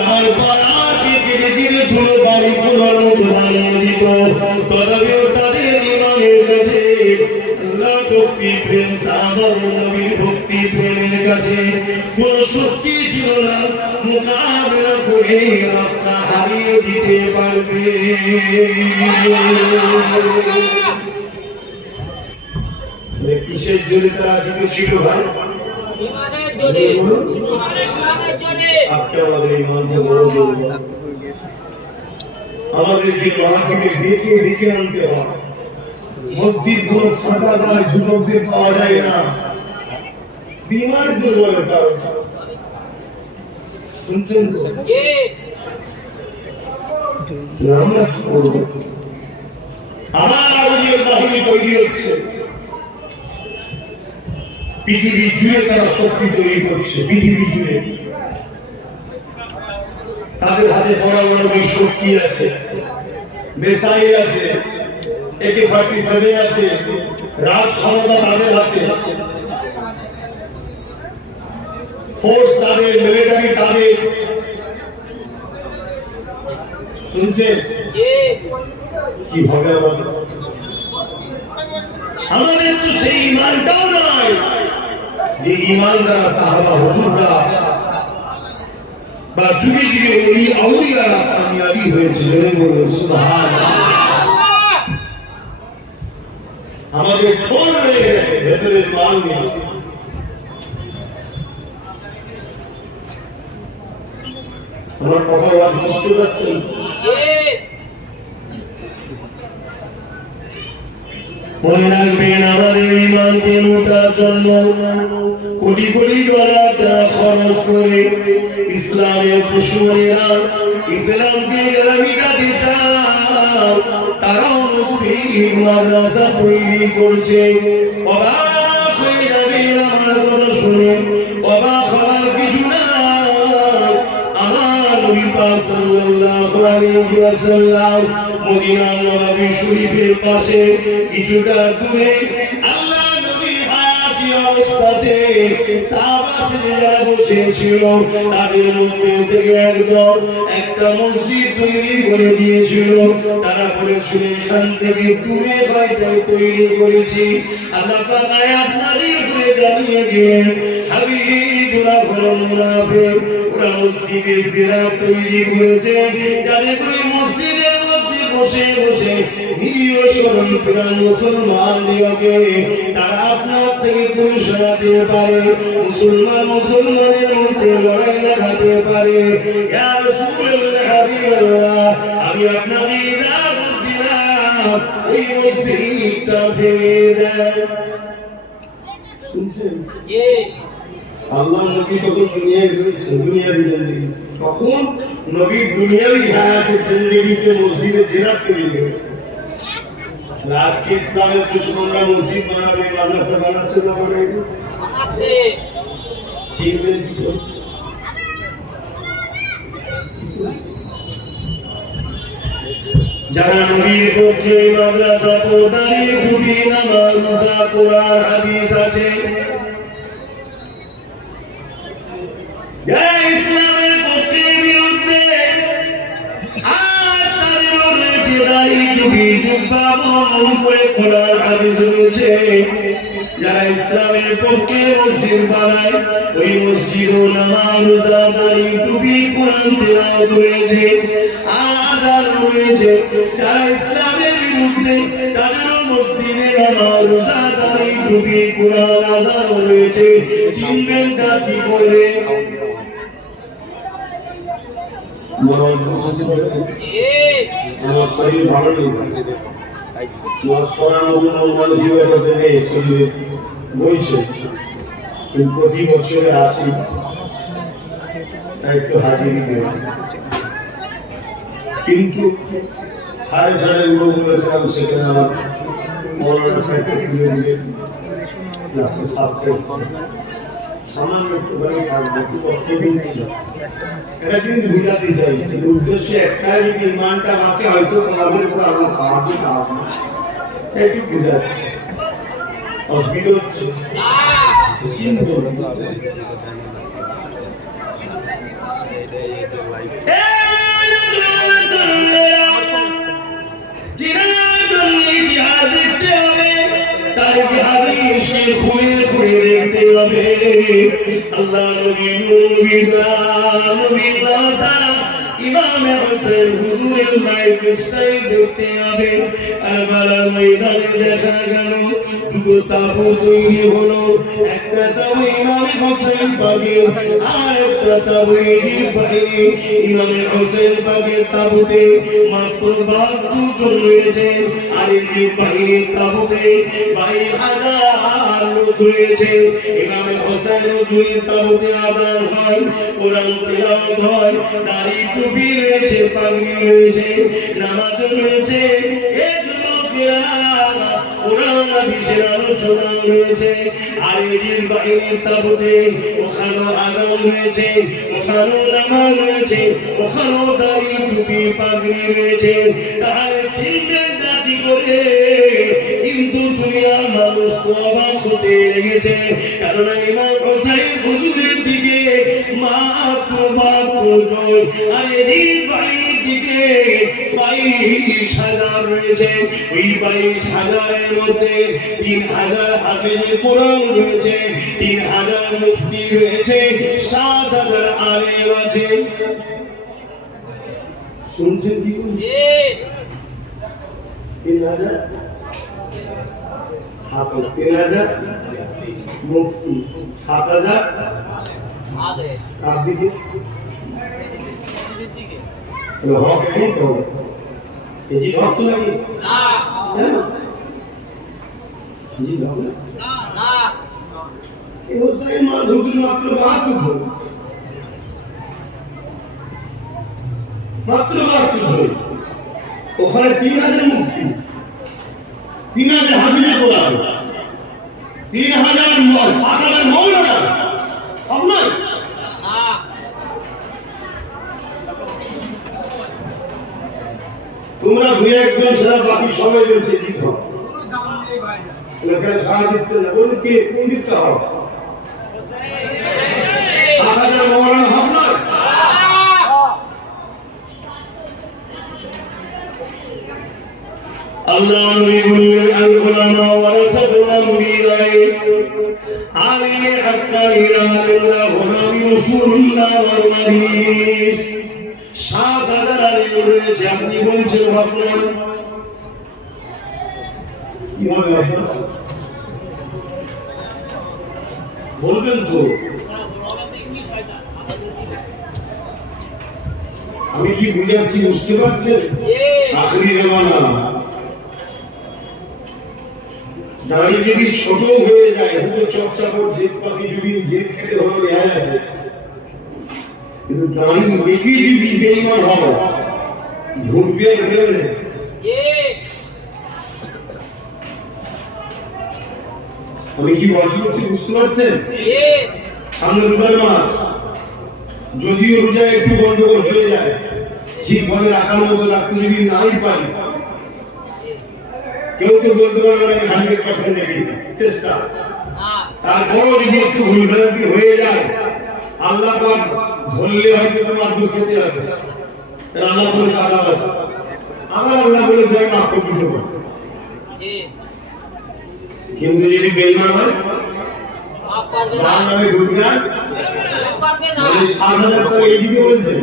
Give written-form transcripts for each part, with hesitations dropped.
তারপর আগে কেটে কেটে ধুলো বাড়ি কোনার মতো বানিয়ে দিত। তথাপিও তাদের ইমানের কাছে আল্লাহ ভক্তি প্রেম সাহাবাদের নবীর ভক্তি প্রেমের কাছে কোন শক্তি ছিল না মোকাবেলা করে রক্ষা হারিয়ে দিতে পারবে। কিসের জোরে তারা জিতেছিল ভাই? আজকে আমাদের ইমানকে বড় করবো, আমাদেরকে মাহফিলে ডেকে ডেকে আনতে হয়। মসজিদ গুলো ফাঁকা যায়, যুবকদের পাওয়া যায় না, বিমার দুর্বলের কারণে। শুনছেন তো? আমরা কি করবো? আমার আগুনের বাহিনী তৈরি হচ্ছে, পৃথিবী জুড়ে তারা শক্তি তৈরি করছে। পৃথিবী জুড়ে তাদের হাতে পরমাণবিক শক্তি আছে, মিসাইল আছে, AK-47 আছে, রাজ ক্ষমতা তাদের হাতে, ফোর্স তাদের, মিলিটারি তাদের। শুনছেন কিভাবে আমাদের তো সেই ইমানটাও নয় যে ইমান দ্বারা সাহাবা হুজুররা বা যুগে যুগে ওলি আউলিয়ারা কামিয়াবি হয়েছে। জোরে বলুন সুবহানাল্লাহ। আমাদের ঠোল রয়ে গেছে, ভেতরের মাল নেই। আমার কথা বুঝতে পারছেন? মনে রাখবেন, আমাদের ইমানকে ওঠার জন্য কোটি কোটি ডলার খরচ করে ইসলামের দুশমনেরা ইসলামকে যারা মিটাতে চায় তারাও মসজিদ মাদ্রাসা তৈরি করছে। অবাক হয়ে যাবেন আমার কথা শুনে, অবাক হওয়ার কিছু না। আমার নবী পাক সাল্লাল্লাহু আলাইহি ওয়াসাল্লাম মদিনা নববী শরীফের পাশে কিছুটা দূরে আল্লাহ নবী হায়াতি অবস্থাতে সাহাবারা যারা বসেছিল তাদের মধ্যে থেকে একদম একটা মসজিদ তৈরি করে দিয়েছিল। তারা বলেছিল এখান থেকে দূরে হয়তো তৈরি করেছি। আল্লাহ পাক আয়াত নাযিল করে জানিয়ে দিলেন, হাবিবুরা হলো মুনাফিক, ওরা মসজিদে জিরাত তৈরি করেছে যাতে করে মসজিদের মধ্যে বসে বসে নিরীহ সরল প্রাণ মুসলমানদেরকে তারা আপনার থেকে দূরে সরাতে পারে, মুসলমানের মধ্যে লড়াই লাগাতে পারে। ইয়া রাসূলুল্লাহ, হাবিবাল্লাহ, আমি আপনাকে ইজাজত দিলাম ওই মসজিদটা ভেঙে দেন। শুনছেন? আল্লাহ নবী তখন দুনিয়ায় রয়েছে, দুনিয়াবি জিন্দেগি। তখন নবী দুনিয়াবি হায়াতের জিন্দেগিতে মসজিদে জিরাত তৈরি করেছে। আজকে ইসলামের দুশমনরা মসজিদ বানাবে, মাদ্রাসা বানাচ্ছে না, বানাচ্ছে। চিনবেন যারা নবীর পক্ষে মাদ্রাসা পড়ারে গুটি নামাজ রোজা কোরআন হাদিস আছে, যারা ইসলামের পক্ষে বিরুদ্ধে আর তাদের রয়েছে দাড়ি টুপি জুব্বা বহন করে কোরআন হাদিস রয়েছে, যারা ইসলামের পক্ষে মসজিদ বানায় ওই মসজিদও নামাজ রোজা দাড়ি টুপি কোরআন তেলাওয়াত রয়েছে, আযান রয়েছে। যারা ইসলামের বিরুদ্ধে তাদেরও মসজিদে নামাজ রোজা দাড়ি টুপি কোরআন আযান রয়েছে। চিনবেন তা কি করে? আমার শরীর ভালো নেই, বলছে প্রতি বছরে আসি, একটু হাজিরি দেব, কিন্তু সাড়ে সাড়ে উড়ো বলেছিলাম সেখানে আমার মৌলানা সাহেবকে তুলে দিয়ে সামান্য একটুখানি থাকবে, একটু কষ্ট দিয়েছিল। এটা কিন্তু বুঝাতে চাইছি, উদ্দেশ্য একটাই, যদি ইমানটা বাঁচে হয়তো তোমাদের উপর আমার সাহায্য পাওয়া না, একটু বুঝাচ্ছে। অসুবিধা হচ্ছে চিন্তা ইতিহাস দেখতে হবে, তার ইতিহাসকে খুঁড়ে খুঁড়ে দেখতে হবে। আল্লাহ নবী ইমামে হোসেন হুজুরের লাইফ স্টাইল দেখতে হবে। কারবালার ময়দানে দেখা গেল দুটো তাবু তৈরি হলো, একটা তাবু ইমামে হোসেন পাকের, আর একটা তাবু এজিদ বাহিনী। ইমামে হোসেন পাকের তাবুতে মাত্র 72 জন রয়েছে, আর এজিদ বাহিনীর তাবুতে 22,000 লোক রয়েছে। ইমামে হোসেন হুজুরের তাবুতে আযান হয়, কোরআন তেলাওয়াত হয়, দাড়ি টুপি রয়েছে, পাগড়ি রয়েছে, নামাজ রয়েছে, কোরআন হাদিসের আলোচনা রয়েছে। আর এজিদ বাহিনীর তাবুতে ওখানেও আযান রয়েছে, ওখানেও নামাজ রয়েছে, ওখানেও দাড়ি টুপি পাগড়ি রয়েছে। তাহলে চিনবেন না কি করে? কিন্তু দুনিয়ার মানুষ তো অবাক হতে লেগেছে, কারণ ইমাম হোসেন হুজুরের দিকে মাত্র 72 জন, আর এজিদ বাহিনীর দিকে 22,000 রয়েছে। ওই 22,000-এর মধ্যে 3,000 হাফেজে কোরআন রয়েছে, 3,000 মুফতি রয়েছে, 7,000 আলেম আছে। শুনছেন কি? 3,000 হাফেজ, 3,000 মুফতি, 7,000 আলেম। কার দিকে? হক নেই তো, এজিদ হক তো নাকি? না, এজিদ হক না। এই হোসেন হুজুর মাত্র 72 জন, মাত্র 72 জন। ওখানে 3,000 মুফতি, 3,000 হাফেজে কোরআন, 3,000 7,000 মাওলানা। আপনার তোমরা 2-1 জন ছাড়া বাকি সবাই বলছে জিত হোক, সারা দিচ্ছে না। বলুন কে কোন দিকটা হোক? 7,000 মাওলানা হক নয়? আল্লাহ নবী বললেন আল উলামা ওয়ারাসাতুল আমবিয়া, আলিমে হাক্কানিরা আলেমরা গোলামি রাসূলুল্লাহ ওয়াল নবী। 7,000 আলেম রয়েছে, আপনি বলছেন হক নয়? কি হবে আপনার? বলবেন তো? আমি কি বুঝাচ্ছি বুঝতে পারছেন? আখেরি জামানা, দাড়ি যদি ছোট হয়ে যায়, দুটো চর্চা করছে, কিছুদিন জেল খেতে হলো, রেহাই আছে। কিন্তু দাড়ি মেকে যদি বেঈমান হয়, ঢুকবে ভেবে। আমি কি বলছি বুঝতে পারছেন? সামনে রোজার মাস, যদিও রোজা একটু গন্ডগোল হয়ে যায়, ঠিকভাবে রাখার মতো রাখতে যদি নাই পারি, কেউ তো বলতে পারবে না 100% রেখেছি, চেষ্টা। তারপরও যদি একটু ভুলভ্রান্তি হয়ে যায়, আল্লাহ পাক ধরলে হয়তো তোমার দুঃখ খেতে হবে। আল্লাহ বলে কাদা আছে, আমার আল্লাহ বলেছে আমি মাফ করে দিতে পারি। কিন্তু যদি বেঈমান হয়, যার নামে ঢুকবে না, 7,000 টাকা এইদিকে বলছে,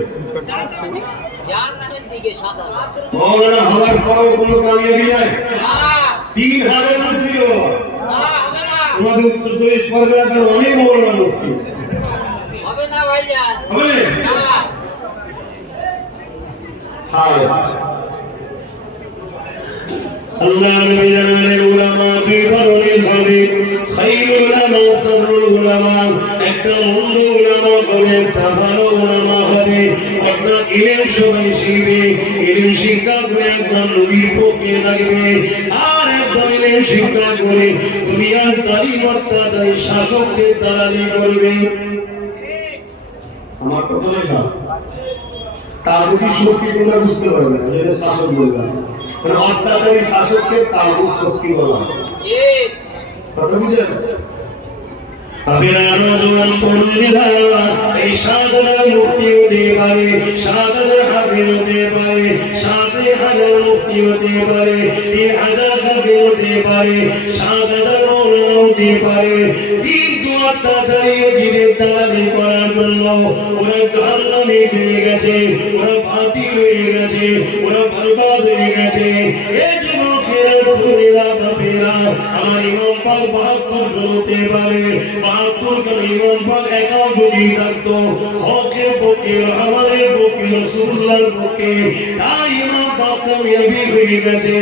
মৌলানা হওয়ার পরও কোনো কামিয়াবি নাই। 3,000 মুফতি হলো, তোমাদের উত্তর 24 পরগনা তার অনেক মৌলানা মুফতি হবে না ভাইজান, হবে না। হায় আল্লাহ নবী জানালেন উলামা দুই ধরনের হবে, খায়রুল উলামা সাররুল উলামা। একটা মন্দ উলামা হবে, একটা ভালো উলামা হবে। একটা ইলম সবাই শিখবে, ইলম শিক্ষা করে একদম নবীর পক্ষে থাকবে, আর একদম ইলম শিক্ষা করে দুনিয়ার জালিম অত্যাচারী শাসকদের দালালি করবে। আমার কথা না, তার যদি শক্তি তোমরা বুঝতে পারবে না, যেটা শাসক বলবে, মানে অত্যাচারী শাসককে তাগুত শক্তি বলা হয়। কথা বুঝে আসছে? বাপেরা নজওয়ান তরুণেরা এই সাধনার মুক্তি হতে পারে, সাধনার হাতে হতে পারে, 7,000 মুক্তি হতে পারে, 3,000 সাথে হতে পারে, 7,000 মৌলানা হতে পারে। কিন্তু অত্যাচারী জিদের দালালি করার জন্য ওরা জাহান্নামে হয়ে গেছে, ওরা বাতিল হয়ে গেছে, ওরা বরবাদ হয়ে গেছে। এই যুবকেরা তরুণেরা বাপেরা আমার ইমাম পাক 72 জন হতে পারে, 72 জন ইমাম পাক একা যদি থাকতো হকের পক্ষে, রহমানের পক্ষে, রাসূলুল্লাহর পক্ষে, তাই ইমাম পাক কামিয়াবি হয়ে গেছে।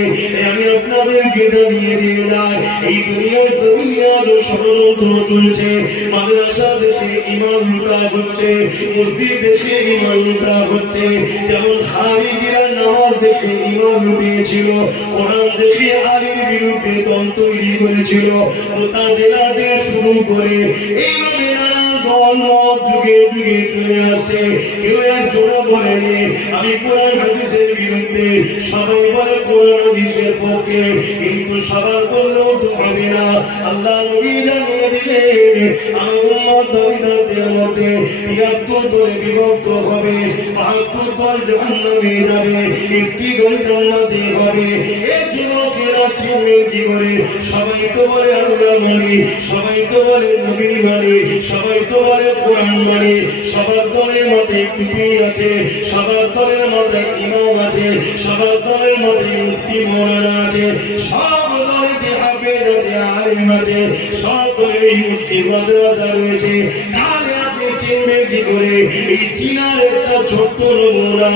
আমি আপনাদেরকে জানিয়ে দিয়ে যাই, এই দুনিয়ার জমিনে আরো ষড়যন্ত্র চলছে। মাদ্রাসা দেশে ইমাম লুটা হচ্ছে, মসজিদ দেশে ইমাম লুটা হচ্ছে। যেমন খারিজিরা নামাজ দেখে ইমাম লুটিয়েছিল, কোরআন দেখে আলীর বিরুদ্ধে দল তৈরি করেছিল, মুতাজিলা থেকে শুরু করে এইভাবে নানা দল মত যুগে যুগে চলে আসছে। কেউ একজনও বলেনি আমি কোরআন হাদিসের বিরুদ্ধে, সবাই বলে কোরআন হাদিসের পক্ষে। কিন্তু সবার বললেও তো হবে না। আল্লাহ নবী জানিয়ে দিলেন আমার উম্মত দাবিদারদের মধ্যে ৭৩ দলে বিভক্ত হবে, ৭২ দল জাহান্নামে যাবে, একটি দল জান্নাতে হবে। এই যুবকেরা চিনবেন কি করে? সবাই তো বলে আল্লাহ মানি, সবাই তো বলে নবী মানি, সবাই তো বলে কোরআন মানি, সবার দলের মধ্যে টুপি আছে, সবার দলের মধ্যে ইমাম আছে, সবার দলের মধ্যে মুফতি মৌলানা আছে, সব দলেতে হাফেজ আছে, আলেম আছে, সব দলের মসজিদ মাদ্রাসা রয়েছে। তাহলে আপনি চিনবেন কি করে? এই চিনার একটা ছোট্ট নমুনা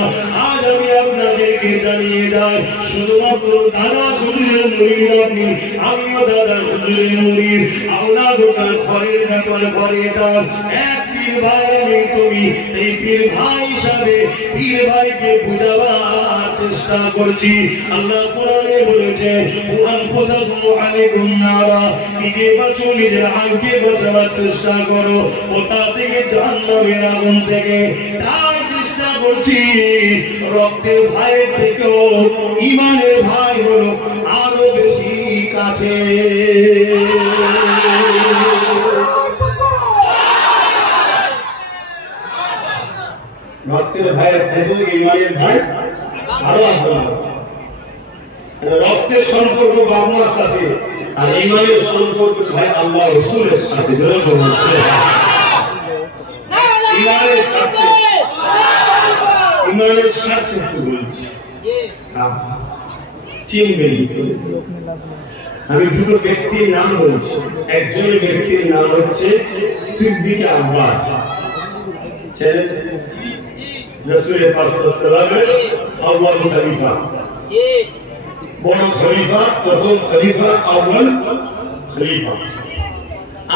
আজ আমি আপনাদেরকে জানিয়ে যাই। শুধুমাত্র দাদা হুজুরের মুরিদ আপনি, আমিও দাদা হুজুরের মুরিদ। আওলা গোটা ঘরের ব্যাপার ঘরে এটা এক পীর ভাই আমি তুমি, এই পীর ভাই হিসাবে পীর ভাইকে বুঝাবার চেষ্টা করছি। আল্লাহ কোরআনে বলেছে কুরআন ফাসাদু আলাইকুম নারা, নিজে বাঁচো, নিজের আগে বাঁচাবার চেষ্টা করো ওটা থেকে জাহান্নামের আগুন থেকে। তাই চেষ্টা করছি রক্তের ভাইয়ের থেকেও ইমানের ভাই হলো আরো বেশি কাছে। রক্তের ভাইয়ের থেকেও ইমানের ভাই আরো ভালো। রক্তের সম্পর্ক বাবা মার সাথে, আর ইমানের সম্পর্ক ভাই আল্লাহ রাসূলের সাথে। জোরে বলুন ইমানের সাথে, ইমানের সাথে একটু বলছি। চিনবেন আমি দুটো ব্যক্তির নাম বলছি। একজন ব্যক্তির নাম হচ্ছে সিদ্দিক আকবর, ছেলে রাসূল পাক সাল্লাল্লাহু আলাইহি আউয়াল খলিফা, বড় খলিফা, প্রথম খলিফা, আউয়াল খলিফা।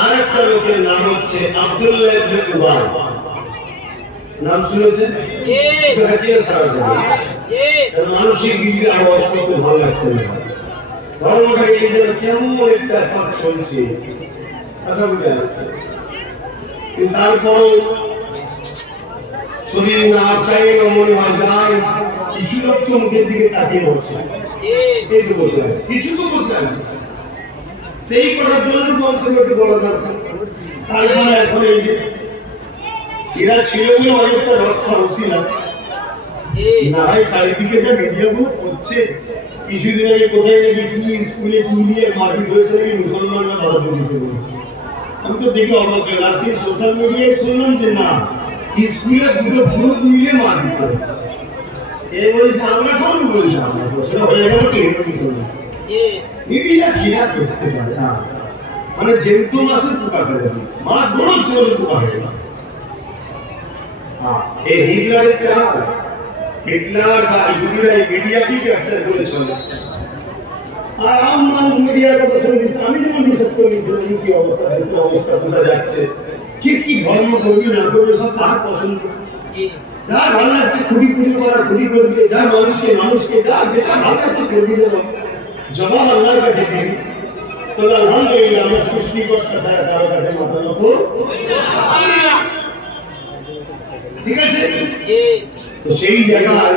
আরেকটা লোকের নাম হচ্ছে আব্দুল্লাহ ইবনে উবাই। নাম শুনেছেন? মানসিক দিকে আওয়াজ করতে ভালো লাগছে না, ধর্মটাকে এই যেন কেমন একটা সব চলছে, কথা বলে আসছে। কিন্তু তারপরও শরীর না চাই না মনে হয় যায়। কিছু লোক তো মুখের দিকে তাকিয়ে বসে, বসে আছে, কিছু তো বসে আছে, সেই করার জন্য বংশের একটু বড় দরকার। তারপরে এখন এই যে এরা ছিল বলে অনেকটা রক্ষা বসি না, না হয় চারিদিকে যে মিডিয়া গুলো করছে। কিছুদিন আগে কোথায় নাকি কি স্কুলে কি নিয়ে মারপিট হয়েছে নাকি মুসলমানরা বরাদ্দ দিতে বলেছে। আমি তো দেখে অবাক হয়ে লাস্টে সোশ্যাল মিডিয়ায় শুনলাম যে না, স্কুলে দুটো গ্রুপ মিলে মারপিট করেছে। এ বলছে আমরা কোন বলছে, আমরা সেটা হয়ে গেল কি মিডিয়া ঘিরা করতে পারে না, মানে যেহেতু মাছের পোকা ফেলে দিচ্ছে, মাছ বড় জোরে পোকা ফেলে। এই হিটলারের চাপ, হিটলার বা ইহুদিরা এই মিডিয়াকেই ক্যাপচার করে চলেছে। আর আম মানুষ মিডিয়ার কথা শুনে আমি যেমন বিশ্বাস করি কি অবস্থা, দেশের অবস্থা বোঝা যাচ্ছে। কে কি ধর্ম করবে না করবে সব তার পছন্দ, যার ভালো লাগছে খুঁটি পুজো করার খুঁটি করবে, যার মানুষকে মানুষকে যার যেটা ভালো লাগছে করে দিলে জবাব আল্লাহর কাছে দিবি। তো আলহামদুলিল্লাহ আমরা সৃষ্টিকর্তা ছাড়া কারো কাছে মাথা নত, ঠিক আছে? তো সেই জায়গায়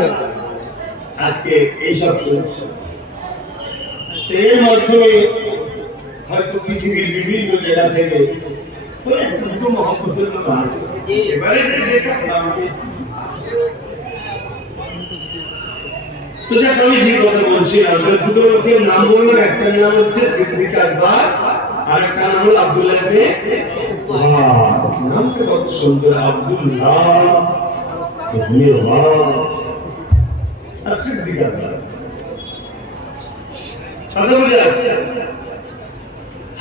আজকে এইসব চলছে। এর মাধ্যমে হয়তো পৃথিবীর বিভিন্ন জায়গা থেকে দুটো মহব্বতের কথা আছে এবারে যেটা তো যাক আমি যে কথা বলছিলাম দুটো লোকের নাম বলবো একটার নাম হচ্ছে সিদ্দিক আকবর আর একটা নাম হলো আব্দুল্লাহ ইবনে ওয়াহব নামটা কত সুন্দর আব্দুল্লাহ ইবনে ওয়াহব আর সিদ্দিক আকবর কথা বুঝে আসছে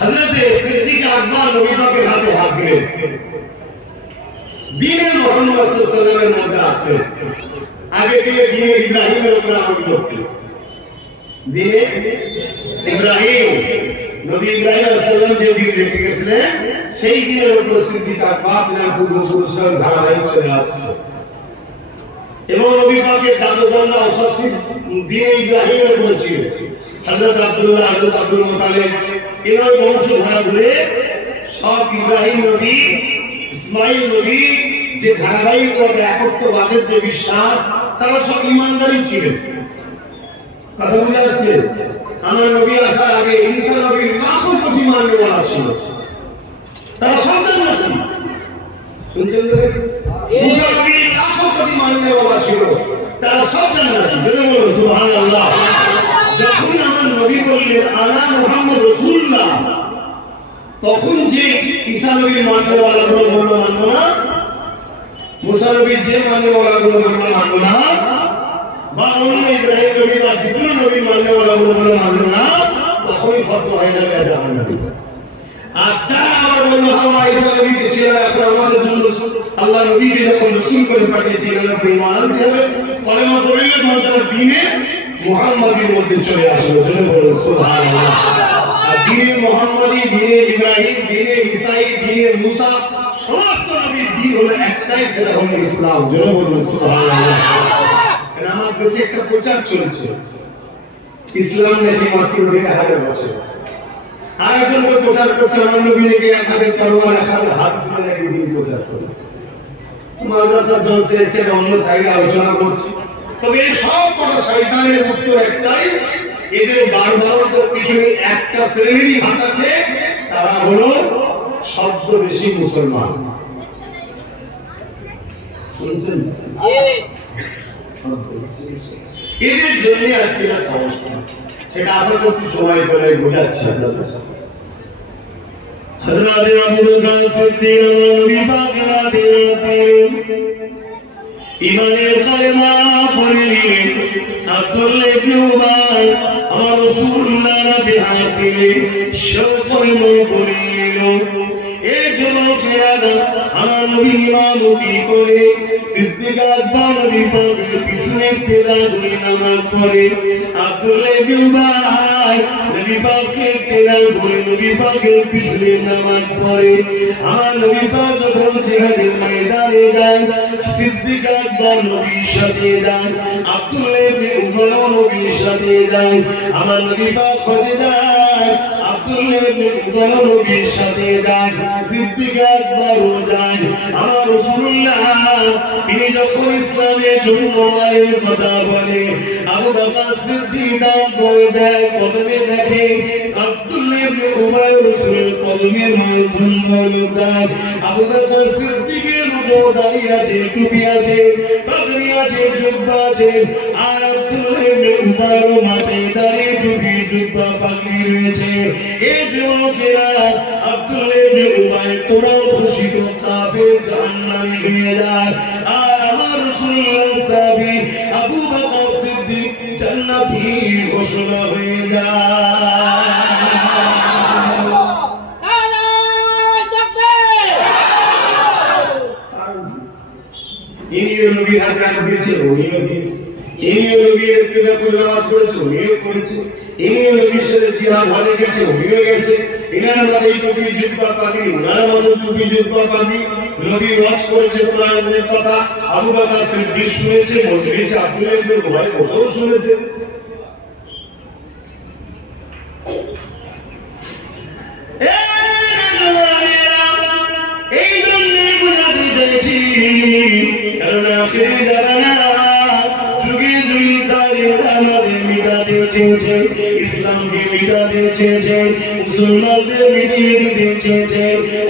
হযরতে সিদ্দিক আকবর নবী পাকের হাতে হাত দিলেন দ্বীনে মুহাম্মদ সাল্লাল্লাহু আলাইহি ওয়াসাল্লামের মধ্যে আসলেন আগে থেকে দ্বীনে ইব্রাহিমের উপর আমল করতেন দ্বীনে ইব্রাহিম নবী ইব্রাহিম আলাইহিস সালাম যে দ্বীন রেখে গেছিলেন সেই দ্বীনের উপর সিদ্দিক আকবর তার পূর্বপুরুষরা ধারাবাহিক চলে আসছে এবং নবী পাকের দাদু-দাদা সব দ্বীনে ইব্রাহিমের উপর ছিল হযরত আব্দুল্লাহ হযরত আব্দুল মুতালিব এরা বংশধারা ধরে সব ইব্রাহিম নবী ইসমাইল নবী যে ধারাবাহিকভাবে একত্ববাদের যে বিশ্বাস তারা সব ঈমানদারই ছিলেন কথা বুঝে আসছে আমার নবী আসার আগে ঈসা নবীর লাখো কোটি মাননেওয়ালা ছিল তারা সব জান্নাতি শুনছেন তো ঈসা নবীর লাখো কোটি মাননেওয়ালা ছিল তারা সব জান্নাতি বলে বলো সুবহানাল্লাহ যখন আমার নবী বললেন আলা মুহাম্মদ রাসূলুল্লাহ তখন যে ঈসা নবীর মাননেওয়ালা গুলো বলল মানব না মুসা নবীর যে মাননেওয়ালা গুলো বলল মানব না বা অন্য ইব্রাহিম নবী বা জিবরিল নবীর মাননেওয়ালা গুলো বলল মানব না তখনই ফতোয়া হয়ে যাবে জাহান্নামী আর তারা আবার বলল হ্যাঁ ঈসা নবীকে ছিল এখন আমাদের জন্য আল্লাহ নবীকে যখন রাসূল করে পাঠিয়েছিলেন আপনি ঈমান আনতে হবে কলেমা পড়লে তখন তারা দ্বীনে মুহাম্মাদির মধ্যে চলে আসলো জন্য বলুন সুবহানাল্লাহ আর দ্বীনে মুহাম্মাদি দ্বীনে ইব্রাহিম দ্বীনে ঈসাই দ্বীনে মুসা সমস্ত নবীর দ্বীন হলো একটাই সেটা হলো ইসলাম জন্য বলুন সুবহানাল্লাহ কারণ আমার দেশে একটা প্রচার চলছে ইসলাম নাকি মাত্র ১,৫০০ বছর আর একজন প্রচার করছে আমার নবী নাকি ১,০০০ তরবার ১,০০০ হাদিস নাকি দ্বীন প্রচার করে মাদ্রাসার জলসে এসে অন্য সাইডে আলোচনা করছি তবে এই সব কটা শয়তানের উত্তর একটাই এদের বারবারতার পিছনে একটা শ্রেণীরই হাত আছে তারা হলো ছদ্মবেশী মুসলমান শুনছেন এদের জন্য আজকে যা সমস্যা সেটা আশা করছি সময় পেলে বোঝাচ্ছি আপনাদের হযরত আবু বকর সিদ্দিক নবী পাকের হাতে ইমানের কালেমা পড়ে নিলেন আব্দুল্লাহ ইবনে উবাই আমার রাসূলুল্লাহ নবী হাত দিলে সেও কলেমা পড়ে নিল এই যুবকেরা আমার নবী ইমামতি করে সিদ্দিক আকবর নবী পাকের পিছনে তেলা করে নামাজ পড়ে আব্দুল্লাহ ইবনে উবাই নবী পাকের তেলা করে নবী পাকের পিছনে নামাজ পড়ে আমার নবী পাক যখন জিহাদের ময়দানে যায় সিদ্দিক আকবর নবীর সাথে যায় আব্দুল্লাহ ইবনে উবাই নবীর সাথে যায় আমার নবী পাক হজে যায় আব্দুল্লাহ ইবনে উবাই নবীর সাথে যায় সিদ্দিক আকবরও যায় আমার রাসূলুল্লাহ তিনি যখন ইসলামের জন্য মায়ের কথা বলে আবু বকর সিদ্দিক দাও করে দেয় কদমে দেখে আব্দুল্লাহ ইবনে উবাই রাসূলের কদমে মাথা ধরে দেয় আবু বকর সিদ্দিকের দাঁড়িয়ে আছে টুপি আছে পাগড়ি আছে জুব্বা আছে আর আব্দুল্লাহ ইবনে উবাই মাথায় দাঁড়িয়ে টুপি জুব্বা পাগড়ি রয়েছে এই যুবকেরা আব্দুল্লাহ ইবনে উবাই তোরাও খুশি তো কাফের জাহান্নামে হয়ে যায় আর আমার রাসূলুল্লাহ সাহাবী আবু বকর সিদ্দিক জান্নাতি ঘোষণা হয়ে যায় ইনিও নবীর হাতে হাত দিয়েছে উনিও দিয়েছে ইনিও নবীর ইত্তেদা করে নামাজ পড়েছে উনিও করেছে ইনিও নবীর সাথে জিহাদ হয়ে গেছে উনিও গেছে ইনার মাথায় টুপি জুব্বা পাগড়ি উনার মাথায় টুপি জুব্বা পাগড়ি নবী ওয়াজ করেছে কোরআনের কথা আবু বকর সিদ্দিক শুনেছে মজলিসে আব্দুল্লাহ ইবনে উবাই বসেও শুনেছে এই জন্য বুঝাতে চাইছি কারণ আখিরে জামানা যুগে যুগে জালিমরা আমাদের মিটাতে চেয়েছে ইসলামকে মিটাতে চেয়েছে মুসলমানদের মিটিয়ে দিতে চেয়েছে,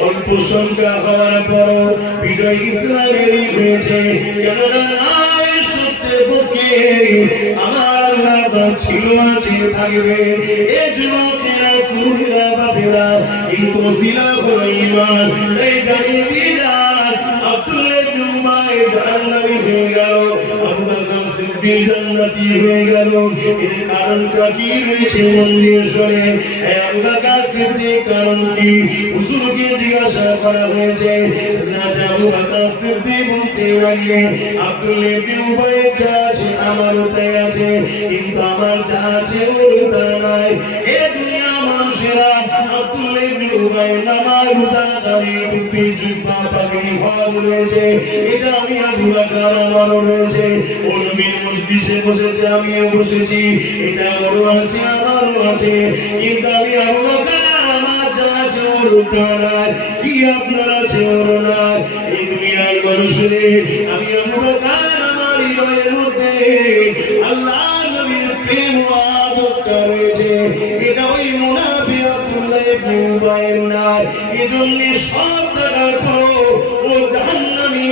অল্প সংখ্যা হওয়ার পরও বিজয় ইসলামেরই হয়েছে। কেননা নাই সত্যের পক্ষে আমার আল্লাহ পাক ছিল, আছে, থাকবে। এ যুবকেরা, তরুণেরা, বাপেরা, এই তো শিলা হলো ঈমান। তাই জানিয়ে দিয়ে যান, আব্দুল্লাহ ইবনে উবাই জাহান্নামী হয়ে গেল, আবু বকর সিদ্দিক জান্নাতি হয়ে গেল। এর কারণটা কি রয়েছে মন দিয়ে শোনেন। আবু বকর সিদ্দিক কারণ কি? হুজুরকে জিজ্ঞাসা করা হয়েছে। হযরত আবু বকর সিদ্দিক বলতে লাগলেন, আব্দুল্লাহ ইবনে উবাই যা আছে আমারও তাই আছে, কিন্তু আমার যা আছে ওর তা নাই। এ দুনিয়া মানুষেরা আব্দুল্লাহ ইবনে উবাই নামাজ, রোজা, দাড়ি, টুপি, জুব্বা, পাগড়ি, হজ রয়েছে, এটা আমি আবু বকর আমারও রয়েছে। ও নবীর মজলিসে বসেছে, আমিও বসেছি, এটা ওরও আছে, আমারও আছে, কিন্তু আমি আবু বকর আমার যা আছে ওর তা নাই। কি আপনার আছে ওর নাই? এই দুনিয়ার মানুষরে আমি আবু বকর আমার হৃদয়ের মধ্যে আল্লাহ নবীর প্রেম ও আদরটা রয়েছে, এটা ওই মুনাফিক আব্দুল্লাহ ইবনে উবাইয়ের নাই। এজন্য সব থাকার পর ও জাহান্নামী,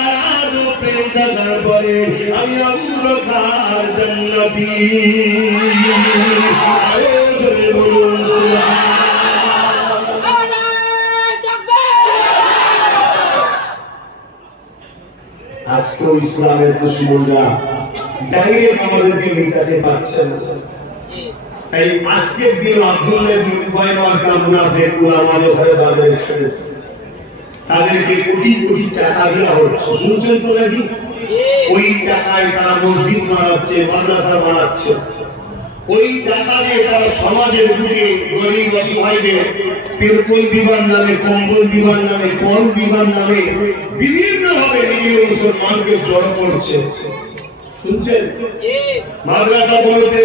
আর আদর প্রেম থাকার পরে আমি আবু বকর জান্নাতি। আরো জোরে বলুন সুবহানাল্লাহ। আজকেও ইসলামের দুশমনরা ডাইরেক্ট আমাদেরকে মিটাতে পারছে না। তাই আজকের দিন আব্দুল্লাহ ইবনে উবাই মার্কা মুনাফিক উলামাদের ঘরে বাজারে ছেড়েছে, তাদেরকে কোটি কোটি টাকা দেওয়া হচ্ছে, শুনছেন তো নাকি? ওই টাকায় তারা মসজিদ বানাচ্ছে, মাদ্রাসা বানাচ্ছে, ওই টাকা দিয়ে তারা সমাজের বুকে গরিব অসহায়দের তেরকল দিবার নামে, কম্বল দিবার নামে, কল দিবার নামে বিভিন্ন ভাবে নিরীহ মুসলমানকে জড়ো করছে। শুনছেন? মাদ্রাসা বলতে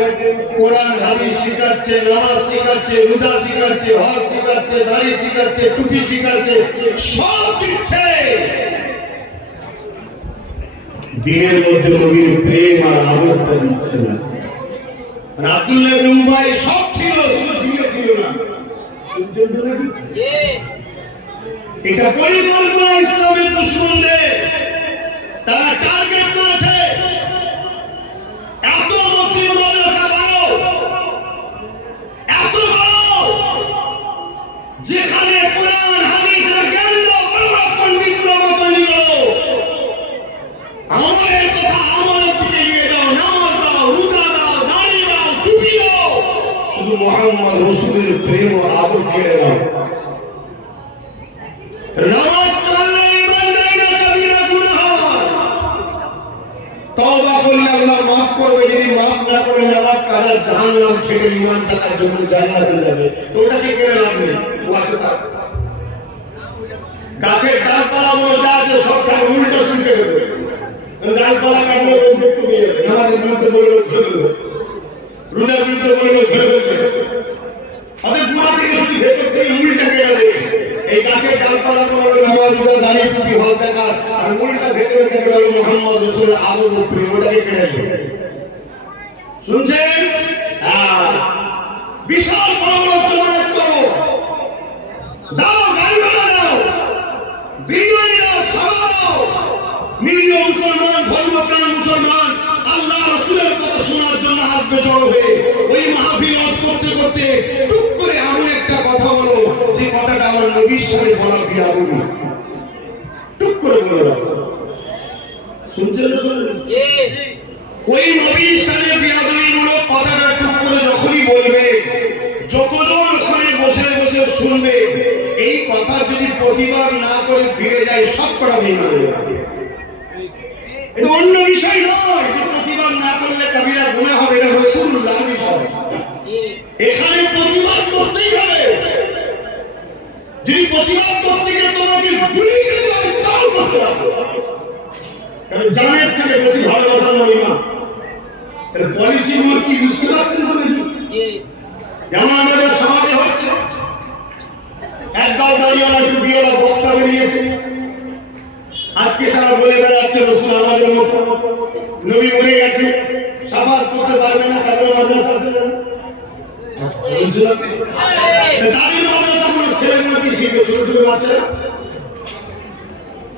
কোরআন হাদিস শিখাচ্ছে, নামাজ শিখাচ্ছে, রোজা শিখাচ্ছে, হজ শিখাচ্ছে, দাড়ি শিখাচ্ছে, টুপি শিখাচ্ছে, সব দিচ্ছে। দিনের মধ্যে নবীর প্রেম আর আদরটা দিচ্ছে না। আব্দুল্লাহ ইবনে উবাই সব ছিল, শুধু দিয়েছিল না। শুনছেন তো নাকি? এটা পরিকল্পনা ইসলামের দুশমনদের। তারা টার্গেট করেছে, এত মুসলিম মাদ্রাসা বানাও, এত বানাও যেখানে কোরআন হাদিসের জ্ঞান দাও, পণ্ডিতরা মতো নিও, আমাদের কথা আমাদের দিকে নিয়ে যাও, নামাজ দাও, রোজা দাও, দাড়ি দাও, টুপি দাও, শুধু মুহাম্মদ রাসূলের প্রেম ও আদর কেড়ে দাও। নামাজ পড়লে ঈমান দেয় না, কবিরা গুনাহ হয়। তওবা করলে আল্লাহ মাফ করবে, যদি মাফ না করে নামাজ কাজা জাহান্নাম থেকে ঈমান টাকার জন্য জান্নাতে যাবে, তো ওটাকে কেড়ে লাগবে। ও আছে তা গাছের ডালপালা বলে যা আছে সবটা উল্টো শুনতে দেবে, ডালপালা কাটলে দেখতে পেয়ে যাবে। নামাজের বিরুদ্ধে বললে ধরে দেবে, রোজার বিরুদ্ধে বললে ধরে দেবে, তাদের পুরা থেকে শুধু ভেতর থেকে উল্টা কেটে দেবে। এই গাছের ডালপালা বলে নামাজ, রোজা, দাড়ি, টুপি, হজ, যাকাত, আর উল্টা ভেতরে থেকে বলে মুহাম্মদ রাসূলের আদর ও প্রেম, ওটাকে কেটে দেবে। শুনছেন? বিশাল বড় জমায়েত করো, দাও, গাড়ি ভাড়া দাও, বিরিয়ানি দাও, খাবার দাও, নিরীহ মুসলমান, ধর্মপ্রাণ মুসলমান আল্লাহ রাসূলের কথা শোনার জন্য আসবে জড়ো হয়ে। ওই মাহফিল ওয়াজ করতে করতে টুক করে এমন একটা কথা বলো যে কথাটা আমার নবীর সামনে বলা বিয়াদবি, টুক করে বলো। শুনছেন? ওই নবীর সামনে বিয়াদবি মূলক কথাটা টুক করে যখনই বলবে, যতজন ওখানে বসে বসে শুনবে, এই কথা যদি প্রতিবাদ না করে ফিরে যায়, সব কটা বেঈমান হয়ে যাবে। এটা অন্য বিষয় নয় যে প্রতিবাদ না করলে কবিরা গুনাহ হবে, এটা রাসূলুল্লাহর বিষয়। এখানে প্রতিবাদ করতেই হবে। যদি প্রতিবাদ করতে গিয়ে তোমাকে পুলিশে যায়, তাও করতে হবে, কারণ জানের থেকে বেশি ভালোবাসা নয় না। এর পলিসি গুলো কি বুঝতে পারছেন তো নাকি? যেমন আমাদের সমাজে হচ্ছে, একদল দাঁড়িয়েওয়ালা টুপিওয়ালা বক্তা বেরিয়েছে, আজকে তারা বলে বেড়াচ্ছে রাসূল আমাদের মতো, নবী মরে গেছে, শাফাত করতে পারবে না, তারপরে মাদ্রাসা আছে না। তাদের মাদ্রাসাগুলো ছেলেগুলো কি শিখবে? ছোট ছোট বাচ্চারা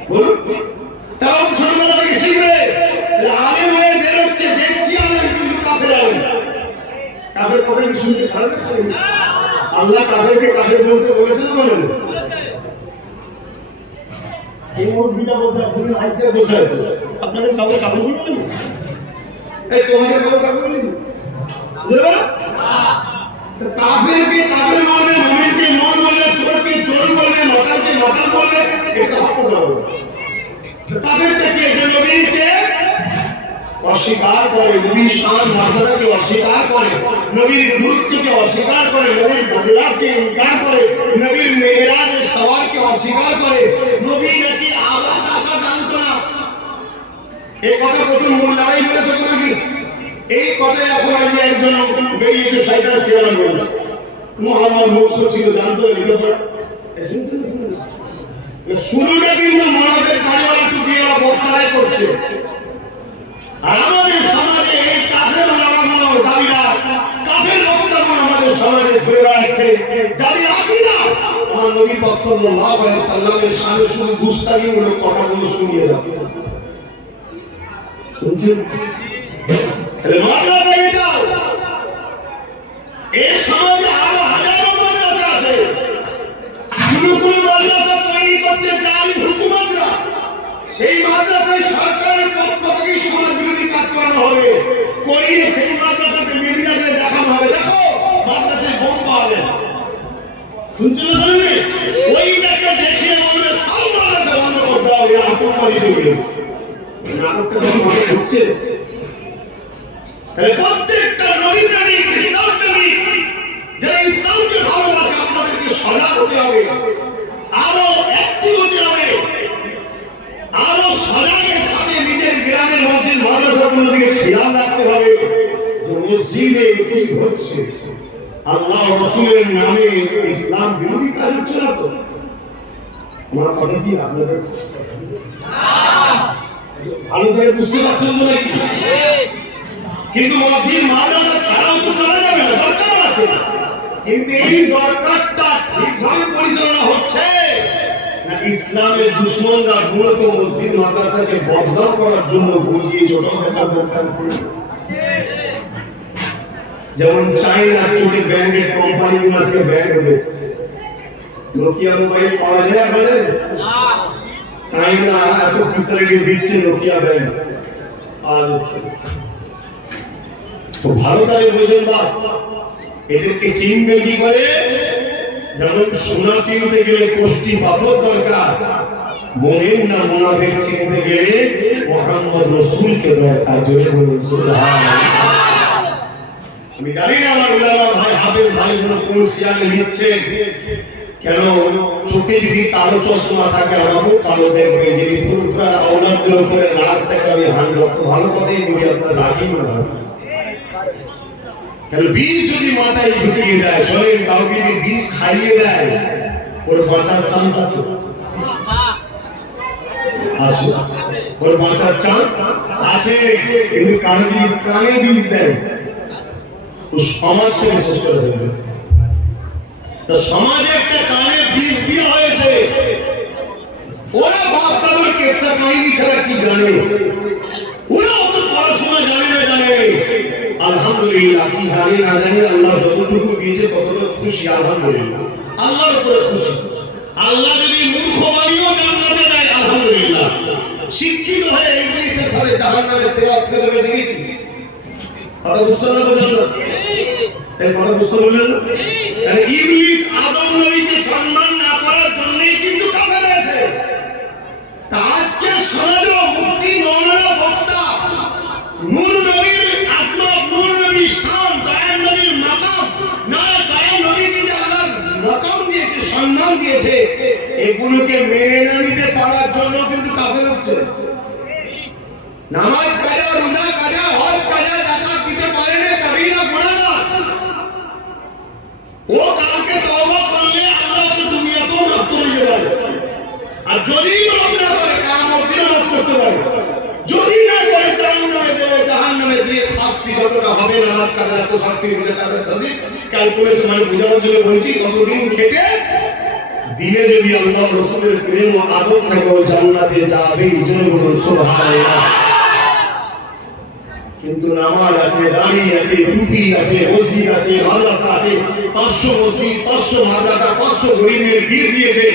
বলুন, তারা ছোটবেলা থেকে শিখবে। আলেম হয়ে বেরোচ্ছে, দেখছি আলেম কিন্তু কাফের আলেম। কাফের কথা কি শুনতে খারাপ লাগছে? আল্লাহ কাফেরকে কাফের বলতে বলেছে না বলেন? এই মুরগিটা বলতে আপনি আইসে বসে আছে, আপনাদের কাউকে কাফের বলবেন? এই তোমাদের কাউকে কাফের বলবেন? বুঝলে কাফেরকে কাফের বলবে, মুমিনকে মুমিন বলবে, চোরকে চোর বলবে, মাতালকে মাতাল বলবে, এটা তো হক কথা বলবে। কাফেরটা কি? এটা নবীকে অস্বীকার করে, নবীর শান মর্যাদাকে অস্বীকার করে, নবীর গুরুত্বকে অস্বীকার করে, নবীর বদলাকে ইনকার করে, নবীর মেরাজের সওয়ালকে অস্বীকার করে। নবী নাকি আল্লাহ আসা জানতো না, এই কথা প্রথম মূল লড়াই হয়েছে নাকি? এই কথায় এখন আজকে একজন বেরিয়েছে শয়তান সিয়ামান বলছে মুহাম্মদ মুর্শিদ ছিল, জানতো না এটা পড়া। শুরুটা কিন্তু মুনাফিক দাড়িওয়ালা টুপিওয়ালা বক্তারাই করছে। আর আমাদের সমাজে এই কাফের ওলামাগুলো দাবিদার, কাফের বক্তাগুলো আমাদের সমাজে ঘুরে বেড়াচ্ছে, যাদের আকীদা আমার নবী পাক সাল্লাল্লাহু আলাইহি সাল্লামের শানে শুধু গুস্তাখিমূলক কথাগুলো শুনিয়ে যাবে। শুনছেন? তাহলে মাদ্রাসা এটা, এই সমাজে আরো হাজারো মাদ্রাসা আছে। কোনো মাদ্রাসা তৈরি করছে জালি হুকুমতরা, সেই মাদ্রাসায় সরকারের পক্ষ থেকে সমাজ বিরোধী কাজ করানো হবে, করিয়ে সেই মাদ্রাসাকে মিডিয়াতে দেখানো হবে, দেখো মাদ্রাসায় বোম পাওয়া যায়। শুনছিল শুনলে ওইটাকে দেখিয়ে বলবে সব মাদ্রাসা বন্ধ করতে হবে, আতঙ্কবাদী তৈরি নাটকটা ভালো হচ্ছে। প্রত্যেকটা নবী প্রেমিক, ইসলাম প্রেমিক যারা ইসলামকে ভালোবাসে, আপনাদেরকে সজাগ হতে হবে, আরো অ্যাক্টিভ হতে হবে, আরো সজাগের সাথে নিজের গ্রামের মসজিদ মাদ্রাসাগুলোর দিকে খেয়াল রাখতে হবে যে মসজিদে কি হচ্ছে। আল্লাহ রাসূলের নামে ইসলাম বিরোধী কাজ হচ্ছে না তো? আমার কথা কি আপনাদের ভালো করে বুঝতে পারছেন তো নাকি? কিন্তু মসজিদ মাদ্রাসা ছাড়াও তো চলা যাবে না, দরকার আছে। কিন্তু এই দরকারটা ঠিকভাবে পরিচালনা হচ্ছে না ইসলামের দুশমনরা মূলত মসজিদ মাদ্রাসাকে বদনাম করার জন্য বুঝিয়ে জোটাও দেখার দরকার। যেমন চাইনা চুরি ব্র্যান্ডেড কোম্পানিগুলো আজকে ব্র্যান্ড হচ্ছে, নোকিয়া মোবাইল পাওয়া যায় আপনাদের? চাইনা এত ফ্যাসিলিটি দিচ্ছে, নোকিয়া ব্র্যান্ড পাওয়া যাচ্ছে। তো ভালো করে বোঝেন বা এদেরকে চিনবে কি করে? যেমন সোনা চিনতে গেলে কোষ্টি পাথর দরকার, মুমিন না মুনাফিক চিনতে গেলে মুহাম্মদ রাসূলকে দরকার। জোরে বলুন সুবহানাল্লাহ। আমি জানি না আমার উলামা ভাই, হাফেজ ভাইগুলো কোন খেয়ালে নিচ্ছে, কেন চোখে যদি কালো চশমা থাকে আমাকেও কালো দেখবে, যদি পুরুষরা আওলাদদের উপরে রাগ থাকে আমি 100 ভালো কথাই বলি, আপনার রাগই মনে হবে। বিষ যদি মাথায় ঢুকিয়ে দেয়, শোনেন কাউকে যদি বিষ খাইয়ে দেয় ওর বাঁচার চান্স আছে? আছে, ওর বাঁচার চান্স আছে। কিন্তু কারো যদি কানে বিষ দেয় ও সমাজটাকে শেষ করে দেবে। তো সমাজে একটা কানে বিষ দেওয়া হয়েছে, ওরা বাপ দাদার কেসা কাহিনী ছাড়া কি জানে? ওরা অত পড়াশোনা জানে না, জানে আলহামদুলিল্লাহ, কি জানি না জানি আল্লাহ যতটুকু দিয়েছে ততটুকু খুশি, আলহামদুলিল্লাহ, আল্লাহর উপরে খুশি। আল্লাহ যদি মূর্খ বানিয়েও জান্নাতে দেয় আলহামদুলিল্লাহ। শিক্ষিত হয়ে ইংলিশের সাথে জাহান্নামে তেলাওয়াত করে বেঁচে গেছি। কথা বুঝতে পারলেন না? এর কথা বুঝতে পারলেন না? মানে ইবলিস আদম নবীকে সম্মান না করার জন্যই কিন্তু কাফের হয়েছে। তা আজকে সমাজে মুফতি মওলানা বক্তা নূর নবীর আজমত, নূর নবীর শান, দয়ার নবীর মাকাম, না দয়ার নবীকে যে আল্লাহ মাকাম দিয়েছে, সম্মান দিয়েছে, এগুলোকে মেনে না নিতে পারার জন্য কিন্তু কাফের হচ্ছে। নামাজ কাজা, রোজা কাজা, হজ কাজা, যাকাত দিতে পারে না, কবিরা গুনাহগার। ও কালকে তওবা করলে আল্লাহকে দুনিয়াতেও মাফ করে দিতে পারে, আর যদি মাফ না করে কিয়ামত দিনে মাফ করতে পারে। যদি না করে জাহান্নামে দেবে, জাহান্নামে দিয়ে শাস্তি যতটা ভাবে নামাজ কাদের এত শাস্তি দিতে তাদের সাথে ক্যালকুলেশন মানে বোঝানোর জন্য বলছি কতদিন খেটে দিলে যদি আল্লাহ রাসূলের প্রেম ও আদব থাকে ও জান্নাতে যাবেই। জোরে বলুন সুবহানাল্লাহ। কিন্তু নামাজ আছে, দাড়ি আছে, টুপি আছে, মসজিদ আছে, মাদ্রাসা আছে, 500 মসজিদ, 500 মাদ্রাসা, 500 গরিবের বিয়ে দিয়েছে,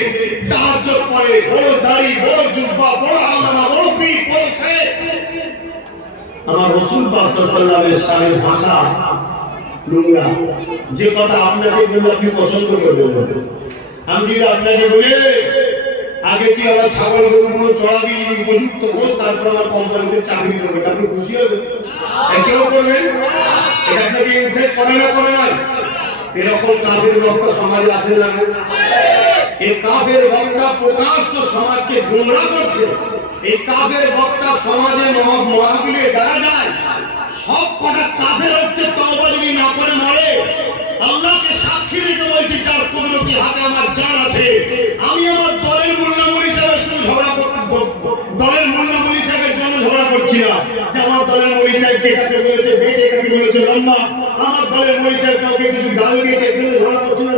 তাহাজ্জুদ পড়ে, বড় দাড়ি, বড় জুব্বা, বড় আল্লামা, বড় পীর, বড় শেখ। আমার রাসূল পাক সাল্লাল্লাহু আলাইহি ওয়াসাল্লামের ভাষা নোংরা। যে কথা আপনাকে বললে আপনি পছন্দ করবেন, আমি যদি আপনাকে বলি আগে কি আমার ছাগল গরুগুলো চড়াবি উপযুক্ত হোস, তারপর আমার কোম্পানিতে চাকরি করবে, আপনি খুশি হবেন? কেউ করবেন? এটা আপনাকে ইনসাইট করে না করে না? এরকম কাফের বক্তা সমাজে আছে না? এই কাফের বক্তা প্রকাশ্য সমাজকে গোমরাহ করছে। এই কাফের বক্তা সমাজে মহাবিলে যারা যায় সব কটা কাফের হচ্ছে। তওবা যদি না করে মরে, আল্লাহকে সাক্ষী রেখে বলছি যার কুদরতি হাতে আমার জান আছে, আমি আমার দলের মোল্লা মনি সাহেবের সঙ্গে ঝগড়া করতে, দলের মোল্লা মনি সাহেবের জন্য ঝগড়া করছি না যে আমার দলের মনি সাহেবকে কাকে বলেছে বেটে, কাকে বলেছে লম্বা, আমার দলের মনি সাহেব কাউকে কিছু গাল দিয়েছে, কিন্তু ঝগড়া করছি না।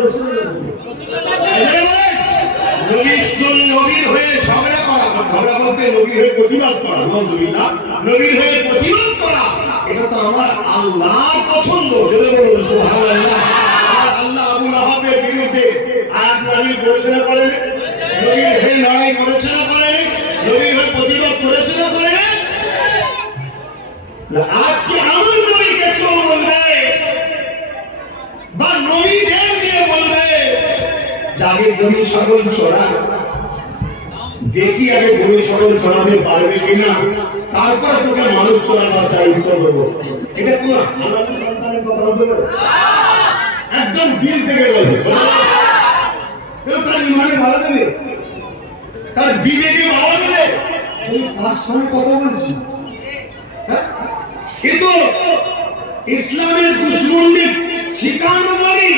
নবীর হয়ে ঝগড়া করা, ঝগড়া বলতে নবীর হয়ে প্রতিবাদ করা, নাউযুবিল্লাহ, নবীর হয়ে প্রতিবাদ করা, এটা তো আমার আল্লাহর পছন্দ। যদি বলুন সুবহানাল্লাহ। আমার আল্লাহ আবু লাহাবের বিরুদ্ধে আয়াত নাযিল করেছে না করেন? নবীর হয়ে লড়াই করেছে না করেন? নবীর হয়ে প্রতিবাদ করেছে না করেন? আজকে আমার নবীকে কেউ বলবে বা নবীদের নিয়ে বলবে আগে গরু ছাগল চড়া, দেখি আগে গরু ছাগল চড়াতে পারবে কিনা, তারপর তোকে মানুষ চড়াবার দায়িত্ব দেবো। এটা কোন সন্তানের কথা হতে পারে? একদম দিল থেকে বলবে, তার ইমানে ভালো দেবে, তার বিবেকে ভালো দেবে। তার সঙ্গে কথা বলছি, কিন্তু ইসলামের দুশ্মনদের শিখানো বলি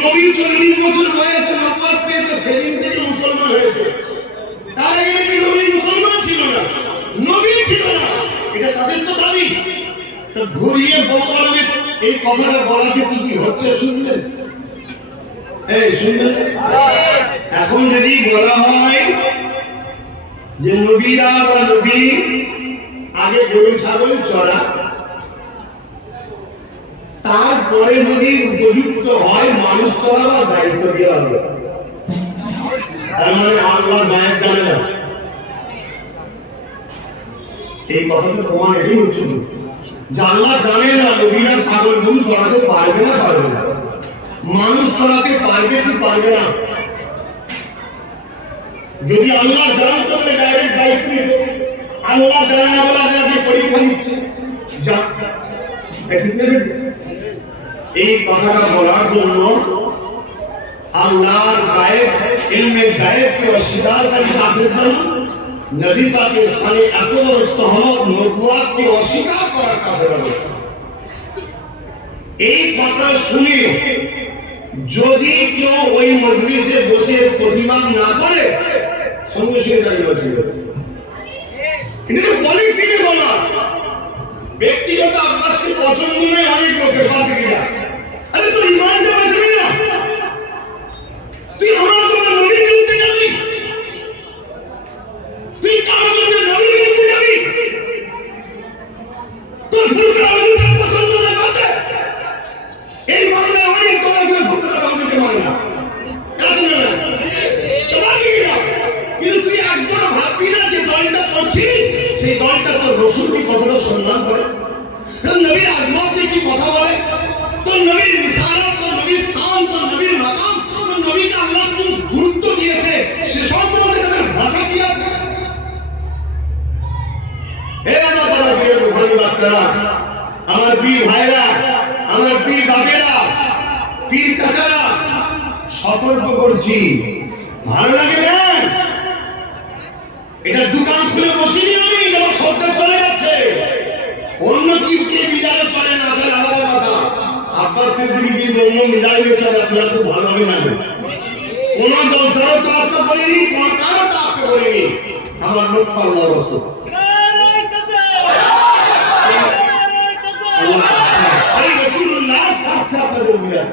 নবী 40 বছর বয়সে নবুয়ত পেয়েছে, সেদিন থেকে মুসলমান হয়েছে। তার আগে নাকি নবী মুসলমান ছিল না, নবী ছিল না, এটা তাদের তো দাবি। তো ঘুরিয়ে বকরমে এই কথাটা বলাতে কি কি হচ্ছে শুনলেন? এই শুনলেন? এখন যদি বলা হয় যে নবীরা বা নবী আগে গরু ছাগল চড়া, তারপরে যদি উপযুক্ত হয় মানুষ চড়াবার দায়িত্ব দেওয়া হবে, তার মানে আল্লাহর গায়েব জানে না। এই কথাটা প্রমাণ এটাই হচ্ছে যে আল্লাহ জানে না নবীরা ছাগল গরু চড়াতে পারবে না, পারবে না, মানুষ চড়াতে পারবে কি পারবে না। যদি আল্লাহ জানতো তাহলে ডাইরেক্ট বাইক নিয়ে, আল্লাহ জানে না বলে আগে পরীক্ষা নিচ্ছে যা। এই কথাটা বলার জন্য আল্লাহর গায়েব, ইলমে গায়েবকে অস্বীকারকারী কাফের জন্য নবী পাকের সামনে এত বড় তহমত, নবুয়াতকে অস্বীকার করার কাফের হবে। এই কথা শুনে যদি কেউ ওই মজলিসে বসে প্রতিবাদ না করে, সঙ্গে সঙ্গে দাঁড়িয়ে বসে কিন্তু পলিসি বলা ব্যক্তিগত আব্বাসকে পছন্দ নেই অনেক লোকের সাথে কিনা। আরে তোর ইমানটা বাঁচবি না, তুই আমার তোমার নবীর বিরুদ্ধে যাবি, তুই কার জন্য নবীর বিরুদ্ধে যাবি, তোর ফুলকে আলুটা পছন্দ না করতে। এই বাংলায় অনেক দলাদের ভুক্ত কথা আমাকে মানে না, কাছে না তোমার কি না, কিন্তু তুই একবার ভাববি না যে দলটা করছিস সেই দলটা তোর রসুলকে কতটা সম্মান করে, তোর নবীর আজমত নিয়ে কি কথা বলে, তোর নবীর রিসালাত, তোর নবীর শান, তোর নবীর মাকাম, তোর নবীকে আল্লাহ খুব গুরুত্ব দিয়েছে, সে সম্বন্ধে তাদের ভাষা কি আছে। হে আমার বড় বীর বুখারী বাচ্চারা, আমার বীর ভাইরা, আমার বীর বাগেরা, বীর চাচারা, সতর্ক করছি, ভালো লাগে না? এটা দোকান খুলে বসিনি আমি, আমার শব্দ চলে যাচ্ছে, অন্য কি কে বিদায় চলে না চলে আলাদা কথা। আব্বাস সিদ্দিকী কিন্তু অন্য বিদায় চলে, আপনারা খুব ভালোভাবে জানেন। কোন দলসারও তো আত্মা করেনি, কোন কারো তো আত্মা করেনি, আমার লক্ষ্য আল্লাহ রসুল।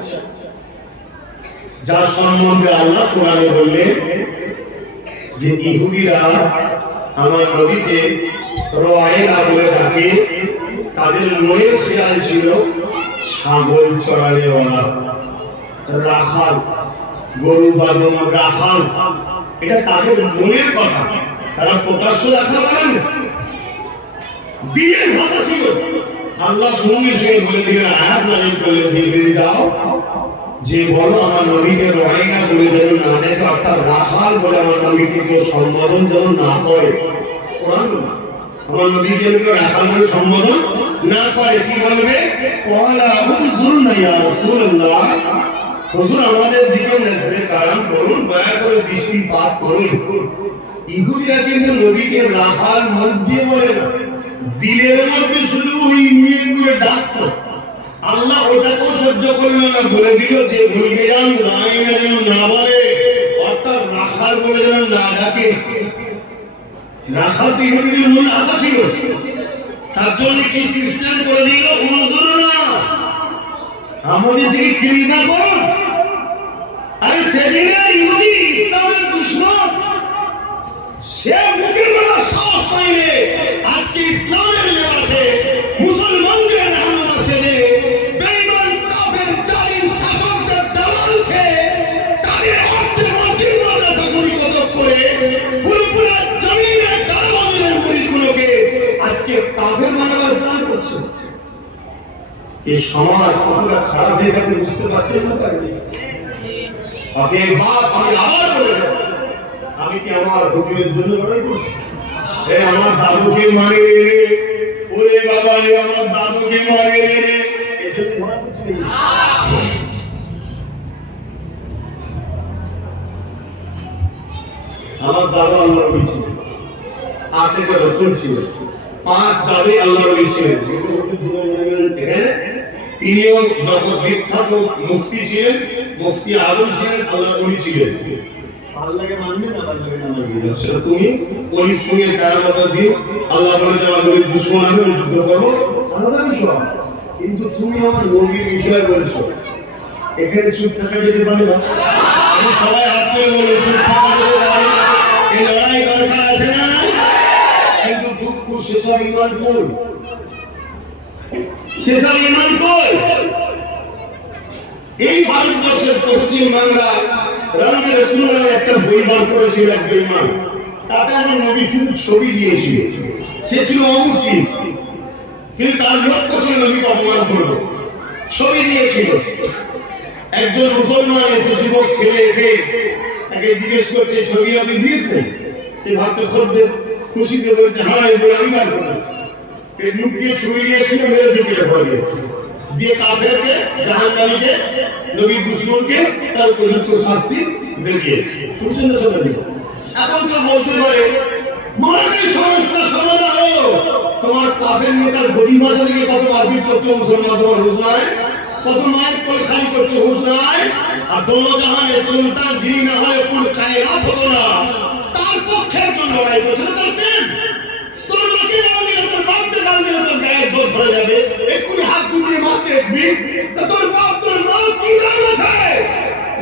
যাচ্ছে, যার সম্বন্ধে আল্লাহ কোরআনে বললেন যে ইহুদিরা আমার নবীকে রোয়াইনা বলে ডাকে, তাদের মনের খেয়াল ছিল ছাগল চড়ালেওয়ালা, রাখাল, গরু বাদম রাখাল, এটা তাদের মনের কথা, তারা প্রকাশ্য রাখাল বলেন, দিনের ভাষা ছিল। আল্লাহ সঙ্গে সঙ্গে বলে দিলেন, আয়াত নাযিল করলেন, জিবরিল যাও, যে বলো আমার নবীকে রোয়াইনা বলে যেন না ডেকে, অর্থাৎ রাখাল বলে আমার নবীকে কেউ সম্বোধন যেন না করে। কোরআন বলে আমার নবীকে কেউ রাখাল বলে সম্বোধন না করে, কি বলবে? ক্বালা উনজুরনা ইয়া রাসূলুল্লাহ, হুজুর আমাদের দিকে নজরে কারাম করুন, দয়া করে দৃষ্টিপাত করুন। ইহুদিরা কিন্তু নবীকে রাখাল মুখ দিয়ে বলে না, দিলের মধ্যে শুধু ওই নিয়ে করে ডাকতো। আল্লাহ ওটাকেও সহ্য করলো না, বলে দিল যে ভুলকে যান রাইনা যেন না বলে, অর্থাৎ রাখাল বলে যেন না ডাকে। রাখাল তো ইহুদিদের মনে আশা ছিল, তার জন্য কি সিস্টেম করে দিল, উনজুরনা, আমাদের দিকে কৃপা করুন। আরে সেদিনে ইহুদি ইসলামের দুশমন, সে মুখের বলা সাহস পাইলে আজকে ইসলামের লেবাসে মুসলমানদের রহমান ছেড়ে বেঈমান কাফের জালিম শাসকদের দালাল খেয়ে তাদের অর্থে মসজিদ মাদ্রাসাগুলি কতক করে পুরোপুরি জমিনে দালালের মুরিদগুলোকে আজকে কাফের বানাবার প্ল্যান করছে। এই সমাজ কতটা খারাপ হয়ে গেছে বুঝতে পারছেন না? অতএব বাপ, আমি আবার বলে যাচ্ছি, আমি কি আমার হুজুরের জন্য লড়াই করছি? আমার দাদুকে মানে, ওরে বাবা রে, আমার দাদুকে মানে, আমার দাদা আল্লাহ নবী ছিলেন, আশিকে রাসূল ছিলেন, 5 দাদে আল্লাহ নবী ছিলেন। তিনিও জগৎ বিখ্যাত মুফতি ছিলেন, মুফতি আজম ছিলেন, আল্লাহ নবী ছিলেন। আল্লাহকে মানবে না, আল্লাহকে না মানবে, সেটা তুমি ওই সঙ্গে তার মতো দিন। আল্লাহ বলে যে আমাদের দুশমন আমি যুদ্ধ করবো, আলাদা বিষয়, কিন্তু তুমি আমার নবীর বিষয় বলছো, এখানে চুপ থাকা যেতে পারে না? আমি সবাই হাত করে বলে চুপ থাকা যেতে পারে, এই লড়াই দরকার আছে না? না, কিন্তু দুঃখ সেসব ইমান কই, সেসব ইমান কই? এই ভারতবর্ষের পশ্চিম বাংলা রঙের রসুল নামে একটা বই বার করেছিল এক বেঈমান, তাতে আমার নবী শুধু ছবি দিয়েছিল। সে ছিল অমুসলিম, কিন্তু তার লক্ষ্য ছিল নবীকে অপমান করবে, ছবি দিয়েছিল। একজন মুসলমান এসে, যুবক ছেলে এসে তাকে জিজ্ঞেস করছে, ছবি আপনি দিয়েছেন? সে ভাবছে খদ্দের খুশিতে বলছে, হ্যাঁ এই বই আমি বার করেছি। লুকিয়ে ছবি দিয়েছিল, মেরে ঢুকিয়ে ভয় দিয়েছিল, দিয়ে কাফেরকে, জাহান্নামীকে, নবীর দুশমনকে তার উপযুক্ত শাস্তি দিয়েছে। শুনছেন না সবাই? এখন তো বলতে পারে মারাটাই সমস্যা সমাধান হলো, তোমার কাফের নেতার গরিব ভাষা থেকে কত মারপিট করছো মুসলমান, তোমার হুঁশ নাই? কত মায়ের পয়সাই করছো, হুঁশ নাই? আর দোনো জাহানের সুলতান যিনি না হলে পুরো কায়নাত হতো না, তার পক্ষে একজন লড়াই করছে না, তার প্রেম। তোর মাকে গাল দিলে, তোর বাপকে গাল দিলে তোর গায়ের জোর ধরে যাবে, এক্ষুনি হাত গুটিয়ে মারতে আসবি। তোর বাপ তোর মা কি দাম আছে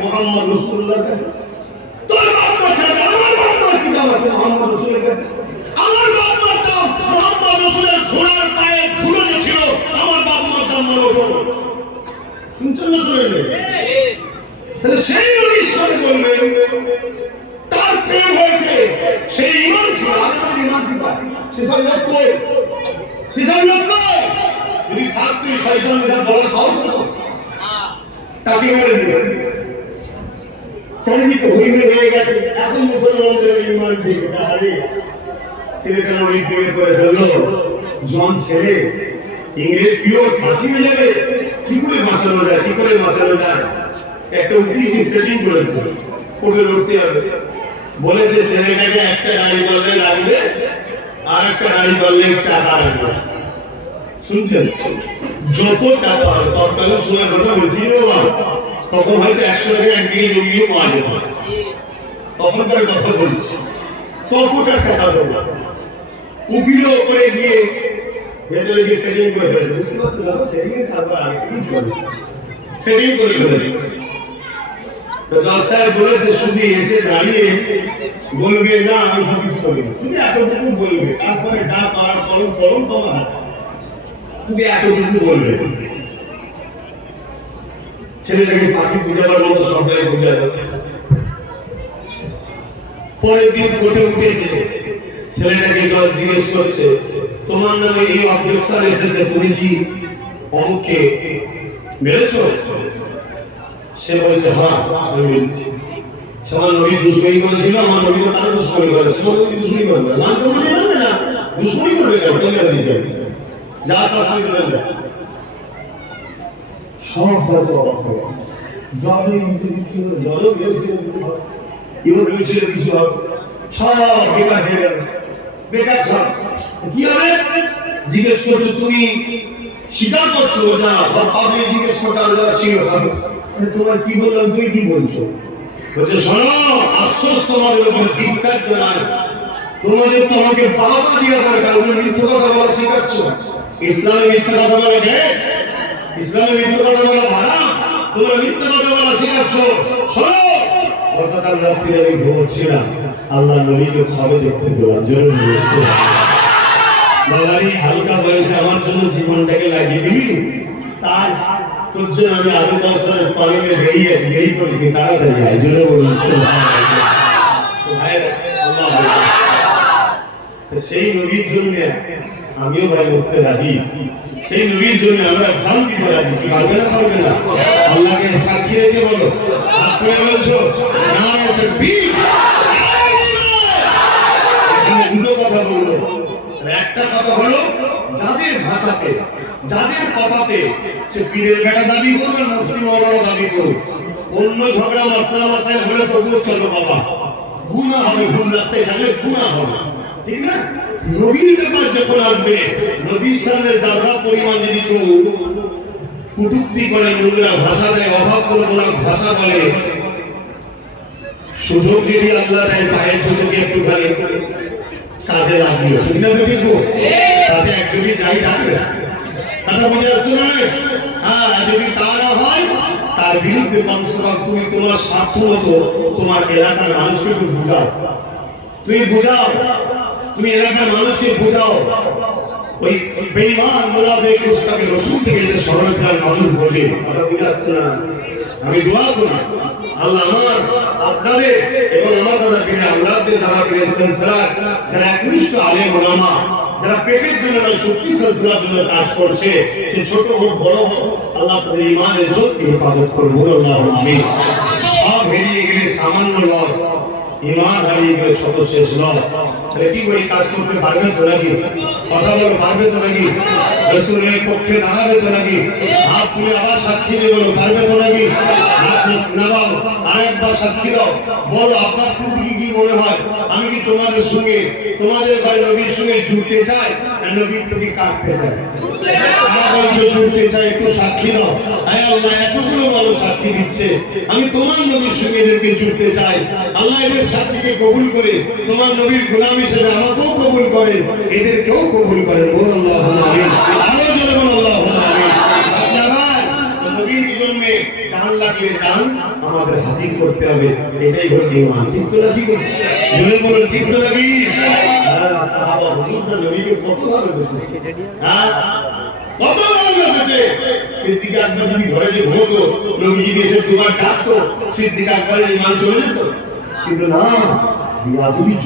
মুহাম্মদ রাসূলুল্লাহর কাছে? তোর বাপ মা ছেড়ে আমার বাপ মা কি দাম আছে মুহাম্মদ রাসূলের কাছে? আমার বাপ মার দাম মুহাম্মদ রাসূলের ঘোড়ার পায়ে ধুলো যে ছিল, আমার বাপ মার দাম মনে পড়লো। শুনছেন না? শুনে তাহলে সেই নবীর সাথে বলবেন তার প্রেম হয়েছে, সেই ইমান ছিল, আমাদের ইমান কিতা সেসব লোক কই? সেসব লোক কই? যদি থাকতো শয়তান এসব বলার সাহস হতো, তাকে মেরে দিবে। চারিদিকে হয়ে গেছে, এখন মুসলমানদের ইমান দিকে আরে ছেলেটা নবী প্রেমে করে ফেললো, জন ছেলে ইংরেজ পিওর ফাঁসি হয়ে যাবে, কি করে বাঁচানো যায়? কি করে বাঁচানো যায়? একটা উকিলকে সেটিং করেছে, কোর্টে লড়তে হবে, বলেছে ছেলেটাকে একটা গাড়ি করলে লাগবে, আর একটা গাড়ি করলে টাকা আসবে। শুনছেন? যত টাকা হয়, তৎকালীন সময়ের কথা বলছি বাবা, তখন হয়তো 100 টাকা একদিকে জমিয়ে পাওয়া যেত, তখনকার কথা বলছি, ততটা টাকা দেবো। উকিলও করে গিয়ে ভেতরে গিয়ে সেটিং করে ফেলবে, বুঝতে পারছো? সেটিং এর তারপর আগে কি চলে সেটাই করে ফেলে। সাহেব বলেছে শুধু এসে দাঁড়িয়ে বলবে না আমি সব কিছু করি, শুধু এতটুকু বলবে, তারপরে যা পারার কলম কলম তোমার হাতে, শুধু এতটুকু বলবে। ছেলেটাকে পাখি বুঝাবার মতো সবাই বুঝাবে। পরের দিন কোর্টে উঠেছে, ছেলেটাকে জজ জিজ্ঞেস করছে তোমার নামে এই অবজেকশন এসেছে, তুমি কি অমুককে মেরেছো? সে বলছে হ্যাঁ আমি মেরেছি। আমার নবী দুশ্মনী করেছিল, আমার নবী তো তার দুশ্মনী করে, সে নবী দুশ্মনী করবে না, তো মানে মানবে না, দুশ্মনী করবে কেন? তোমরা দিয়েছে যা শাস্তি দেবেন না। সব হয়তো অবাক হবে, জলে জলও এও ভেবেছিল কিছু হবে, সব বেকার হয়ে গেল, বেকার সব। কি হবে জিজ্ঞেস করছো, তুমি স্বীকার করছো যা সব পাবলিক জিজ্ঞেস করতে আর যারা ছিল হবে, তোমার কি বললাম তুমি কি বলছো? বলছে শোনো, আফসোস তোমাদের উপরে, ধিক্কার জানাই, তোমাদের তো আমাকে বাবা দিয়ে দরকার, তুমি মিথ্যা কথা বলা শেখাচ্ছ। ইসলামে মিথ্যা কথা বলা যায়? ইসলামে মিথ্যা কথা বলা হারাম, তোমরা মিথ্যা কথা বলা শেখাচ্ছ। শোনো, গতকাল রাত্রে আমি ঘুমোচ্ছিলাম, আল্লাহ নবীকে খাবে দেখতে পেলাম, জোরে বলেছে বাবারি হালকা বয়সে আমার জন্য জীবনটাকে লাগিয়ে দিবি, তাই তোর জন্য আমি আবু বছরের পালিয়ে বেরিয়ে দেরি করেছি, তাড়াতাড়ি আয়, জোরে বলেছে। সেই নবীর জন্য আমিও ভাই উঠতে রাজি, সেই নবীর জন্য আমরা জান দিতে রাজি। পারবে না পারবে না? আল্লাহকে সাক্ষী রেখে বলো, হাত করে বলছো নারে তাকবীর। দুটো কথা বললো, একটা কথা হলো যাদের ভাষাতে যাদের কথাতে সে পীরের বেটা দাবি করবে, মুফতি মাওলানা দাবি করবে, অন্য ঝগড়া মাসলা মাসাইল হলে তবুও চলো বাবা, গুনাহ হবে, ভুল রাস্তায় থাকলে গুনাহ হবে, ঠিক না? নবীর ব্যাপার যখন আসবে, নবীর সামনে যারা পরিমাণ যদি কেউ কটূক্তি করে, নোংরা ভাষা দেয়, অভাব করবো না ভাষা বলে, সুযোগ যদি আল্লাহ দেয় পায়ের জুতোকে একটুখানি কাজে লাগিয়ে, ঠিক না বেটি গো? তাতে একদমই যাই থাকবে, কথা বুঝে আসছে না? হ্যাঁ, যদি তা না হয় তার বিরুদ্ধে বংশভাগ তুমি তোমার স্বার্থ মতো তোমার এলাকার মানুষকে একটু বুঝাও, তুমি বুঝাও, তুমি এলাকার মানুষকে বুঝাও। ওই বেঈমান মুনাফিক মুস্তাকে রাসূল থেকে যে সরল প্রাণ মানুষ বোঝে, কথা বুঝে আসছে না? আমি দোয়া করি আল্লাহ আমার আপনাদের এবং আমার দাদা পীর আওলাদদের দ্বারা পীরের সিলসিলা যারা একনিষ্ঠ আলেম ওলামা, যারা পেটের জন্য শক্তি সিলসিলার জন্য কাজ করছে, সে ছোট হোক বড় হোক, আল্লাহ তাদের ঈমানের জোরকে হেফাজত করুন, আল্লাহুম্মা আমিন। সব হারিয়ে গেলে সামান্য লস, ঈমান হারিয়ে গেলে শত শেষ লস। তাহলে কি করে কাজ করতে পারবে তো নাকি? কথা বলো পারবে তো নাকি? রাসূলের পক্ষে দাঁড়াবে তো নাকি? হাত তুলে আবার সাক্ষী দিয়ে বলো পারবে তো নাকি? হাত নামাও, আরেকবার সাক্ষী দাও, বলো আপনার স্থিতি কি মনে হয়? আমি কি তোমাদের সঙ্গে তোমাদের ঘরে নবীর সঙ্গে জুড়তে চাই না নবীর থেকে কাটতে চাই? জুড়তে চাই, একটু সাক্ষী দাও। হ্যাঁ আল্লাহ, এতগুলো মানুষ সাক্ষী দিচ্ছে, আমি তোমার নবীর সঙ্গে এদেরকে জুড়তে চাই। আল্লাহ এদের সাক্ষীকে কবুল করে তোমার নবীর গোলাম হিসেবে আমাকেও কবুল করেন, এদেরকেও কবুল করেন, বলুন আল্লাহুম্মা আমিন। আরো জোরে বলুন আল্লাহুম্মা আমিন। আপনার নবীর জন্যে জান লাগলে জান আমাদের হাজির করতে হবে, এটাই হলো ঈমান। ঠিক তো নাকি? জোরে বলুন ঠিক তো নাকি? সাহাবা হুজুর নবীকে কত ভালোবেসেছে, হ্যাঁ কত ভালোবেসেছে। সিদ্দিক আকবর যদি ঘরে যে ঘুমতো, নবী যদি এসে দুবার ডাকতো, সিদ্দিক আকবরের ঈমান চলে যেত। কিন্তু না,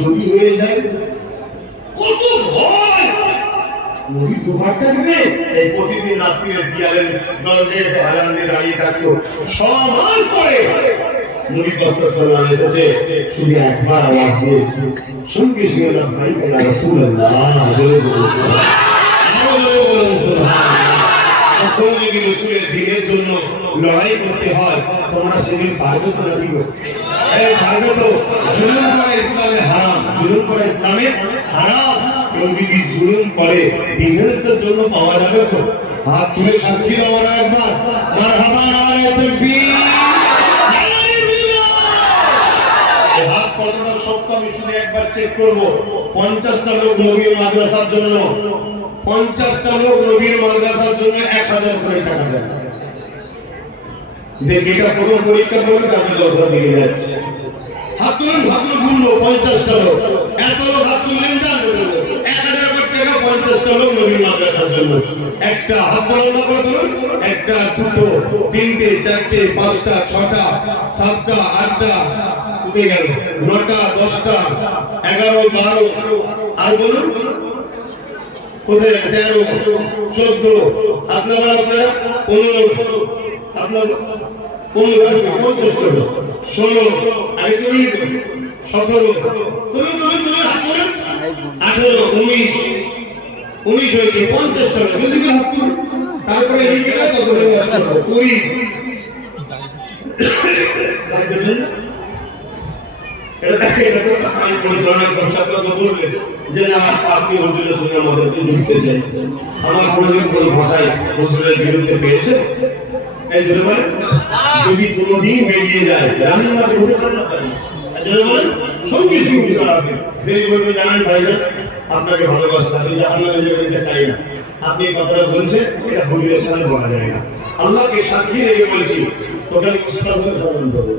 যদি হয়ে যায়, কত ভয়। নবী দুবার ডাকবে, এই প্রতিদিন রাত্রিরে দিয়ালের দরজায় এসে হেলান দিয়ে দাঁড়িয়ে থাকতো, সমাজ করে নবী সাল্লাল্লাহু আলাইহি এসেছে, শুধু একবার আওয়াজ দিয়েছে, সঙ্গে সঙ্গে লাব্বাইক ইয়া রাসূলুল্লাহ, জোরে বলুন সুবহানাল্লাহ। এখন যদি রাসূলের দ্বীনের জন্য লড়াই করতে হয়, তোমরা সেদিন পারবে তো নাকি গো? পারবে তো? জুলুম করা ইসলামে হারাম, জুলুম করা ইসলামে হারাম। কেউ যদি জুলুম করে ডিফেন্সের জন্য পাওয়া যাবে তো? হাত তুলে সাক্ষী দাও না একবার, মারহাবা নারে তাকবীর। হাত কতটা শক্ত আমি শুধু একবার চেক করবো। 50টা লোক নবীর মাদ্রাসার জন্য, 50টা লোক নবীর মাদ্রাসার জন্য 1000 করে টাকা দেয়। দেখে এটা প্রথম পরীক্ষা করবে তারপরে জলসা দিকে যাচ্ছে। হাত তুলুন, হাত তুলুন, গুনবো 50টা লোক। এত লোক হাত তুললেন না, 1000 টাকা 50টা লোক নবীর মাদ্রাসার জন্য। একটা হাত লম্বা করে ধরুন, একটা, দুটো, তিনটে, চারটে, 5টা, 6টা, 7টা, 8টা, উঠে গেল 9টা, 10টা, 11, 12, আর বলুন কোথায় 13, 14, আপনার 15, আপনার 15, 50, 16, আগে তুলুন 17, তুলুন তুলুন তুলুন, হাত তুলুন 18, 19 হয়েছে 50টা লোক, জলদি করে হাত তুলুন। তারপরে লিখে দাও কত হয়ে গেছে 20। আপনি হুজুরের সঙ্গে আমাদেরকে যুক্ত চাইছেন, আমার কোনোদিন কোনো ভাষায় হুজুরের বিরুদ্ধে পেয়েছে? এই জন্য বলেন, যদি কোনোদিন বেরিয়ে যায় রানীর মাঝে হতে পারে না, সঙ্গে সঙ্গে আপনি দেরি বলতে জানান ভাইজান আপনাকে ভালোবাসা, আমি জাহান্নামে যেতে চাই না। আপনি এই কথাটা বলছেন, এটা হুজুরের সামনে বলা যায় না। আল্লাহকে সাক্ষী রেখে বলছি, তোকে আমি উস্তাদ বলে সম্মান করবো।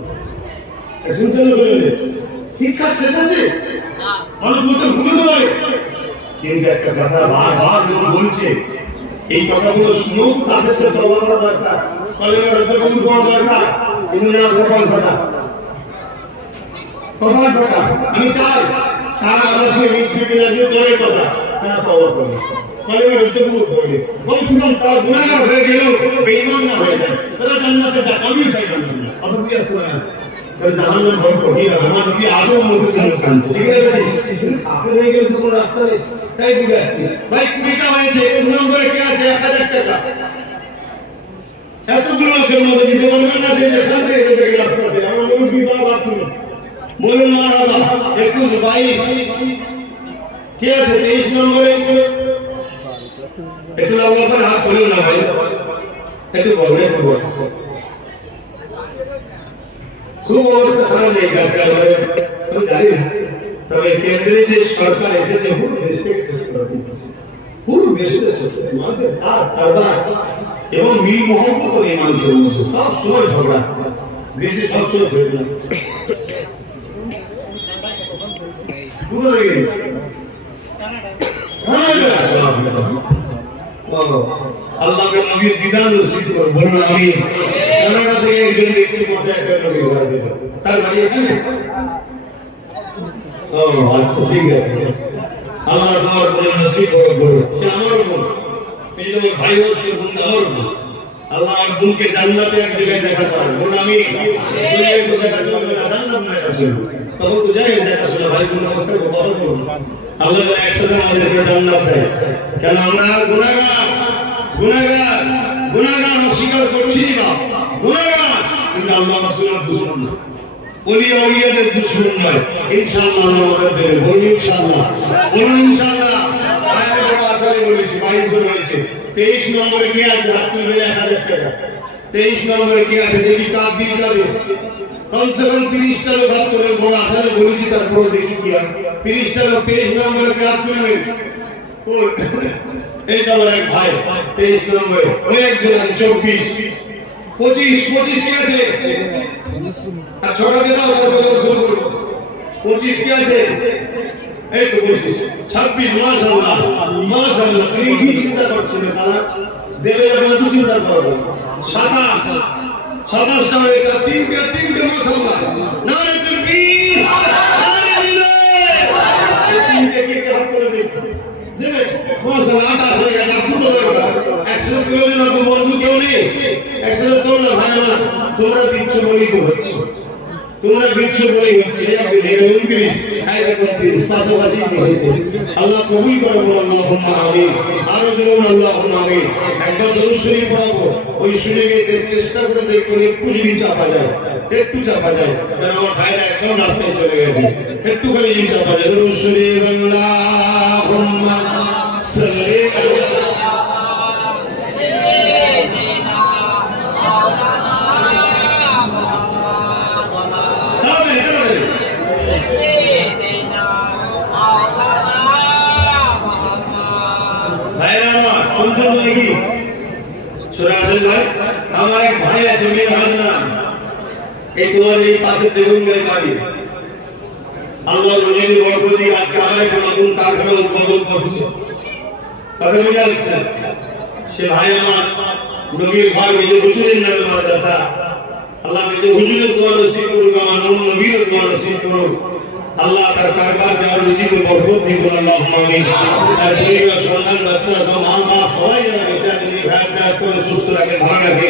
শুনতে হবে, শিক্ষা শেষ আছে, মানুষ মতো ভুলতে পারে, কিন্তু একটা কথা বারবার লোক বলছে, এই কথাগুলো শুনেও তাদের তো তওবা করা দরকার, কলেমা রব্বে কবুল করা দরকার। কিন্তু না, কপাল ফাটা, কপাল ফাটা। আমি চাই তারা আমার সঙ্গে মিসবিহেভ লাগবে, পরে কথা তারা তওবা করে, কলেমা রব্বে কবুল করে, কম শুনুন তারা গুনাহগার হয়ে গেলেও বেঈমান না হয়ে যায়, তারা জান্নাতে যাক, আমিও চাই জান্নাতে। অত কি আছে না, তারা জাহান্নাম ভয় কঠিন। আমার নবী আদম মধ্যে জন্য কাঁদছে, ঠিক আছে বেটি? কাফের হয়ে গেলে তো কোনো রাস্তা নেই, তাই দিকে যাচ্ছি। ভাই 20টা হয়েছে, 1 নম্বরে কে আছে? 1000 টাকা। এতগুলো লোকের মধ্যে দিতে পারবেন না, যে যেখান থেকে দেখে রাস্তা আছে, আমার মনে বিবাহ বাদ করুন, বলুন না বাবা। 21, 22 কে আছে? 23 নম্বরে একটু লম্বা করে হাত তুলুন না ভাই, একটু বলুন, একটু বলুন। খুব অবস্থা খারাপ নেই কাছে, আমি জানি না, তবে কেন্দ্রে যে সরকার এসেছে পুরো দেশটাকে শেষ করে দিচ্ছে, পুরো দেশটা শেষ করে মানুষের কাজ কারবার এবং মিল মহব্বত নেই মানুষের মধ্যে, সব সময় ঝগড়া, দেশে সবসময় ফেরত না। আল্লাহকে নবীর দিদার নসিব করুন, বলুন আমিন। কানাডা থেকে একজন দেখছি মাথায় একটা নবী ঘোরা দিয়েছে, তার বাড়ি আছে? ও আচ্ছা, ঠিক আছে। আল্লাহ তোমার বোন নসিব করুন, সে আমার বোন, এই যে আমার ভাই হচ্ছে বোন, আমার বোন। আল্লাহ আমার বোনকে জান্নাতে এক জায়গায় দেখা করেন, বলুন আমিন। দুনিয়ায় তো দেখা চলবে না, জান্নাতে দেখা চলবে, তখন তো যাই দেখাশোনা ভাই বোন অবস্থায় কথা বলবো। আল্লাহ যেন একসাথে আমাদেরকে জান্নাত দেয়, কেন আমরা গুনাহগার, গুনাহগার, গুনাহগার অস্বীকার করছি না, গুনাহগার, কিন্তু আল্লাহ রাসূলের দুশমন না, ওলিয়া ওলিয়াদের দুশমন নয়। ইনশাআল্লাহ আল্লাহ আমাদের দেবে, বলুন ইনশাআল্লাহ, বলুন ইনশাআল্লাহ। আয়াতে বড় আসলে বলেছি, 22 বলেছে। 23 নম্বরে কে আছে? হাত তুলবে 1000 টাকা। 23 নম্বরে কে আছে? দেখি কার দিল যাবে। কমসে কম 30টা লোক হাত তোলে, বড় আসলে বলেছি, তারপরে দেখি কি হয়। 30টা লোক 23 নম্বরে কে হাত তুলবেন? এই তো আমার এক ভাই 23 নম্বরে, ওই একজন আছে 24, 25 কে আছে? আর ছোটা দিয়ে দাও, তারপরে শুরু করবো। 25 কে আছে? এই তো 25, 26, মাশাআল্লাহ, মাশাআল্লাহ। এই কি চিন্তা করছেন তারা? দেবে যখন তো চিন্তা করবে। 27টা হয়ে গেল, তিনটে মাশাআল্লাহ। নারে তাকবীর, নারে লিল্লাহ। এই তিনটে কে হাত করে দেবে? দেবে মাশাআল্লাহ। 28 হয়ে গেল, দুটো দরকার। 100 কিলো দিন তো বন্ধু কেউ নেই, 100 তো না ভাই না, তোমরা দিচ্ছ বলেই তো হচ্ছে, তোমরা দিচ্ছ বলেই হচ্ছে। 29, 31, পাশাপাশি বসেছে। আল্লাহ কবুল করে, বলুন আল্লাহুম্মা আমিন। আরো বলুন আল্লাহুম্মা আমিন। একবার দরুদ শরীফ পড়াবো, ওই শুনে গিয়ে চেষ্টা করে দেখুন একটু যদি চাপা যায়, একটু চাপা যায়, কারণ আমার ভাইরা একদম রাস্তায় চলে গেছে, একটুখানি যদি চাপা যায়। দরুদ শরীফ আল্লাহুম্মা সাল্লি ছোট আসেন ভাই, আমার এক ভাই আছে মেয়ের নাম, এই তোমার এই পাশে দেখুন বাড়ি, আল্লাহ রুজির বরকতি আজকে আমার একটা নতুন কারখানা উদ্বোধন করছে। কথা বুঝে আসছে? সে ভাই আমার নবীর ঘর মেজে হুজুরের নামে মাদ্রাসা, আল্লাহ মেজে হুজুরের দোয়া নসিব করুক, আমার নবীর দোয়া নসিব করুক। আল্লাহ তার কারবার যার রুজিতে বরকত দিন, আল্লাহুম্মা আমিন। তার পরিবার, সন্তান, বাচ্চা, মা বাপ সবাই যেন বেঁচে নির্ভয় করে সুস্থ রাখে, ভালো রাখে।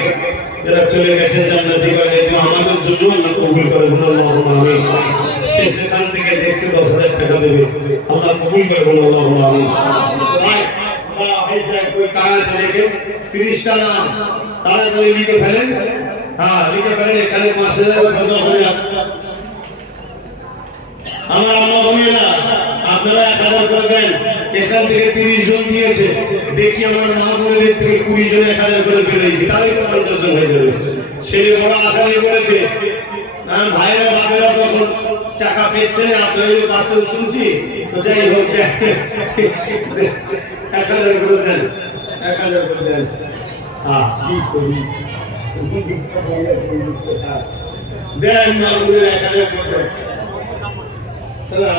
যারা চলে গেছেন জান্নাতি করে দিও, আমাদের জন্য আল্লাহ কবুল করে, আল্লাহুম্মা আমিন। সে সেখান থেকে দেখছে 10,000 টাকা দেবে, আল্লাহ কবুল করে, আল্লাহুম্মা আমিন। তাড়াতাড়ি 30টা নাম তাড়াতাড়ি লিখে ফেলেন। হ্যাঁ লিখে ফেলেন, এখানে 5,000 আমার আম্মা বমিনা আপনারা 1000 করে দেন। এখান থেকে 30 জন দিয়েছে, দেখি আমার মা বোনদের থেকে 20 জন 1000 করে বেরোয়েছে, তাহলে তো 50 জন হয়ে যাবে। ছেলে বড় আশাই করেছে, ভাইরা বাপেরা তখন টাকা পেচ্ছে না, আপনারা বাচ্চা শুনছি তো যাই হোক 1000 করে দেন, 1000 করে দেন। হ্যাঁ কি করি দেন না, 1000 করে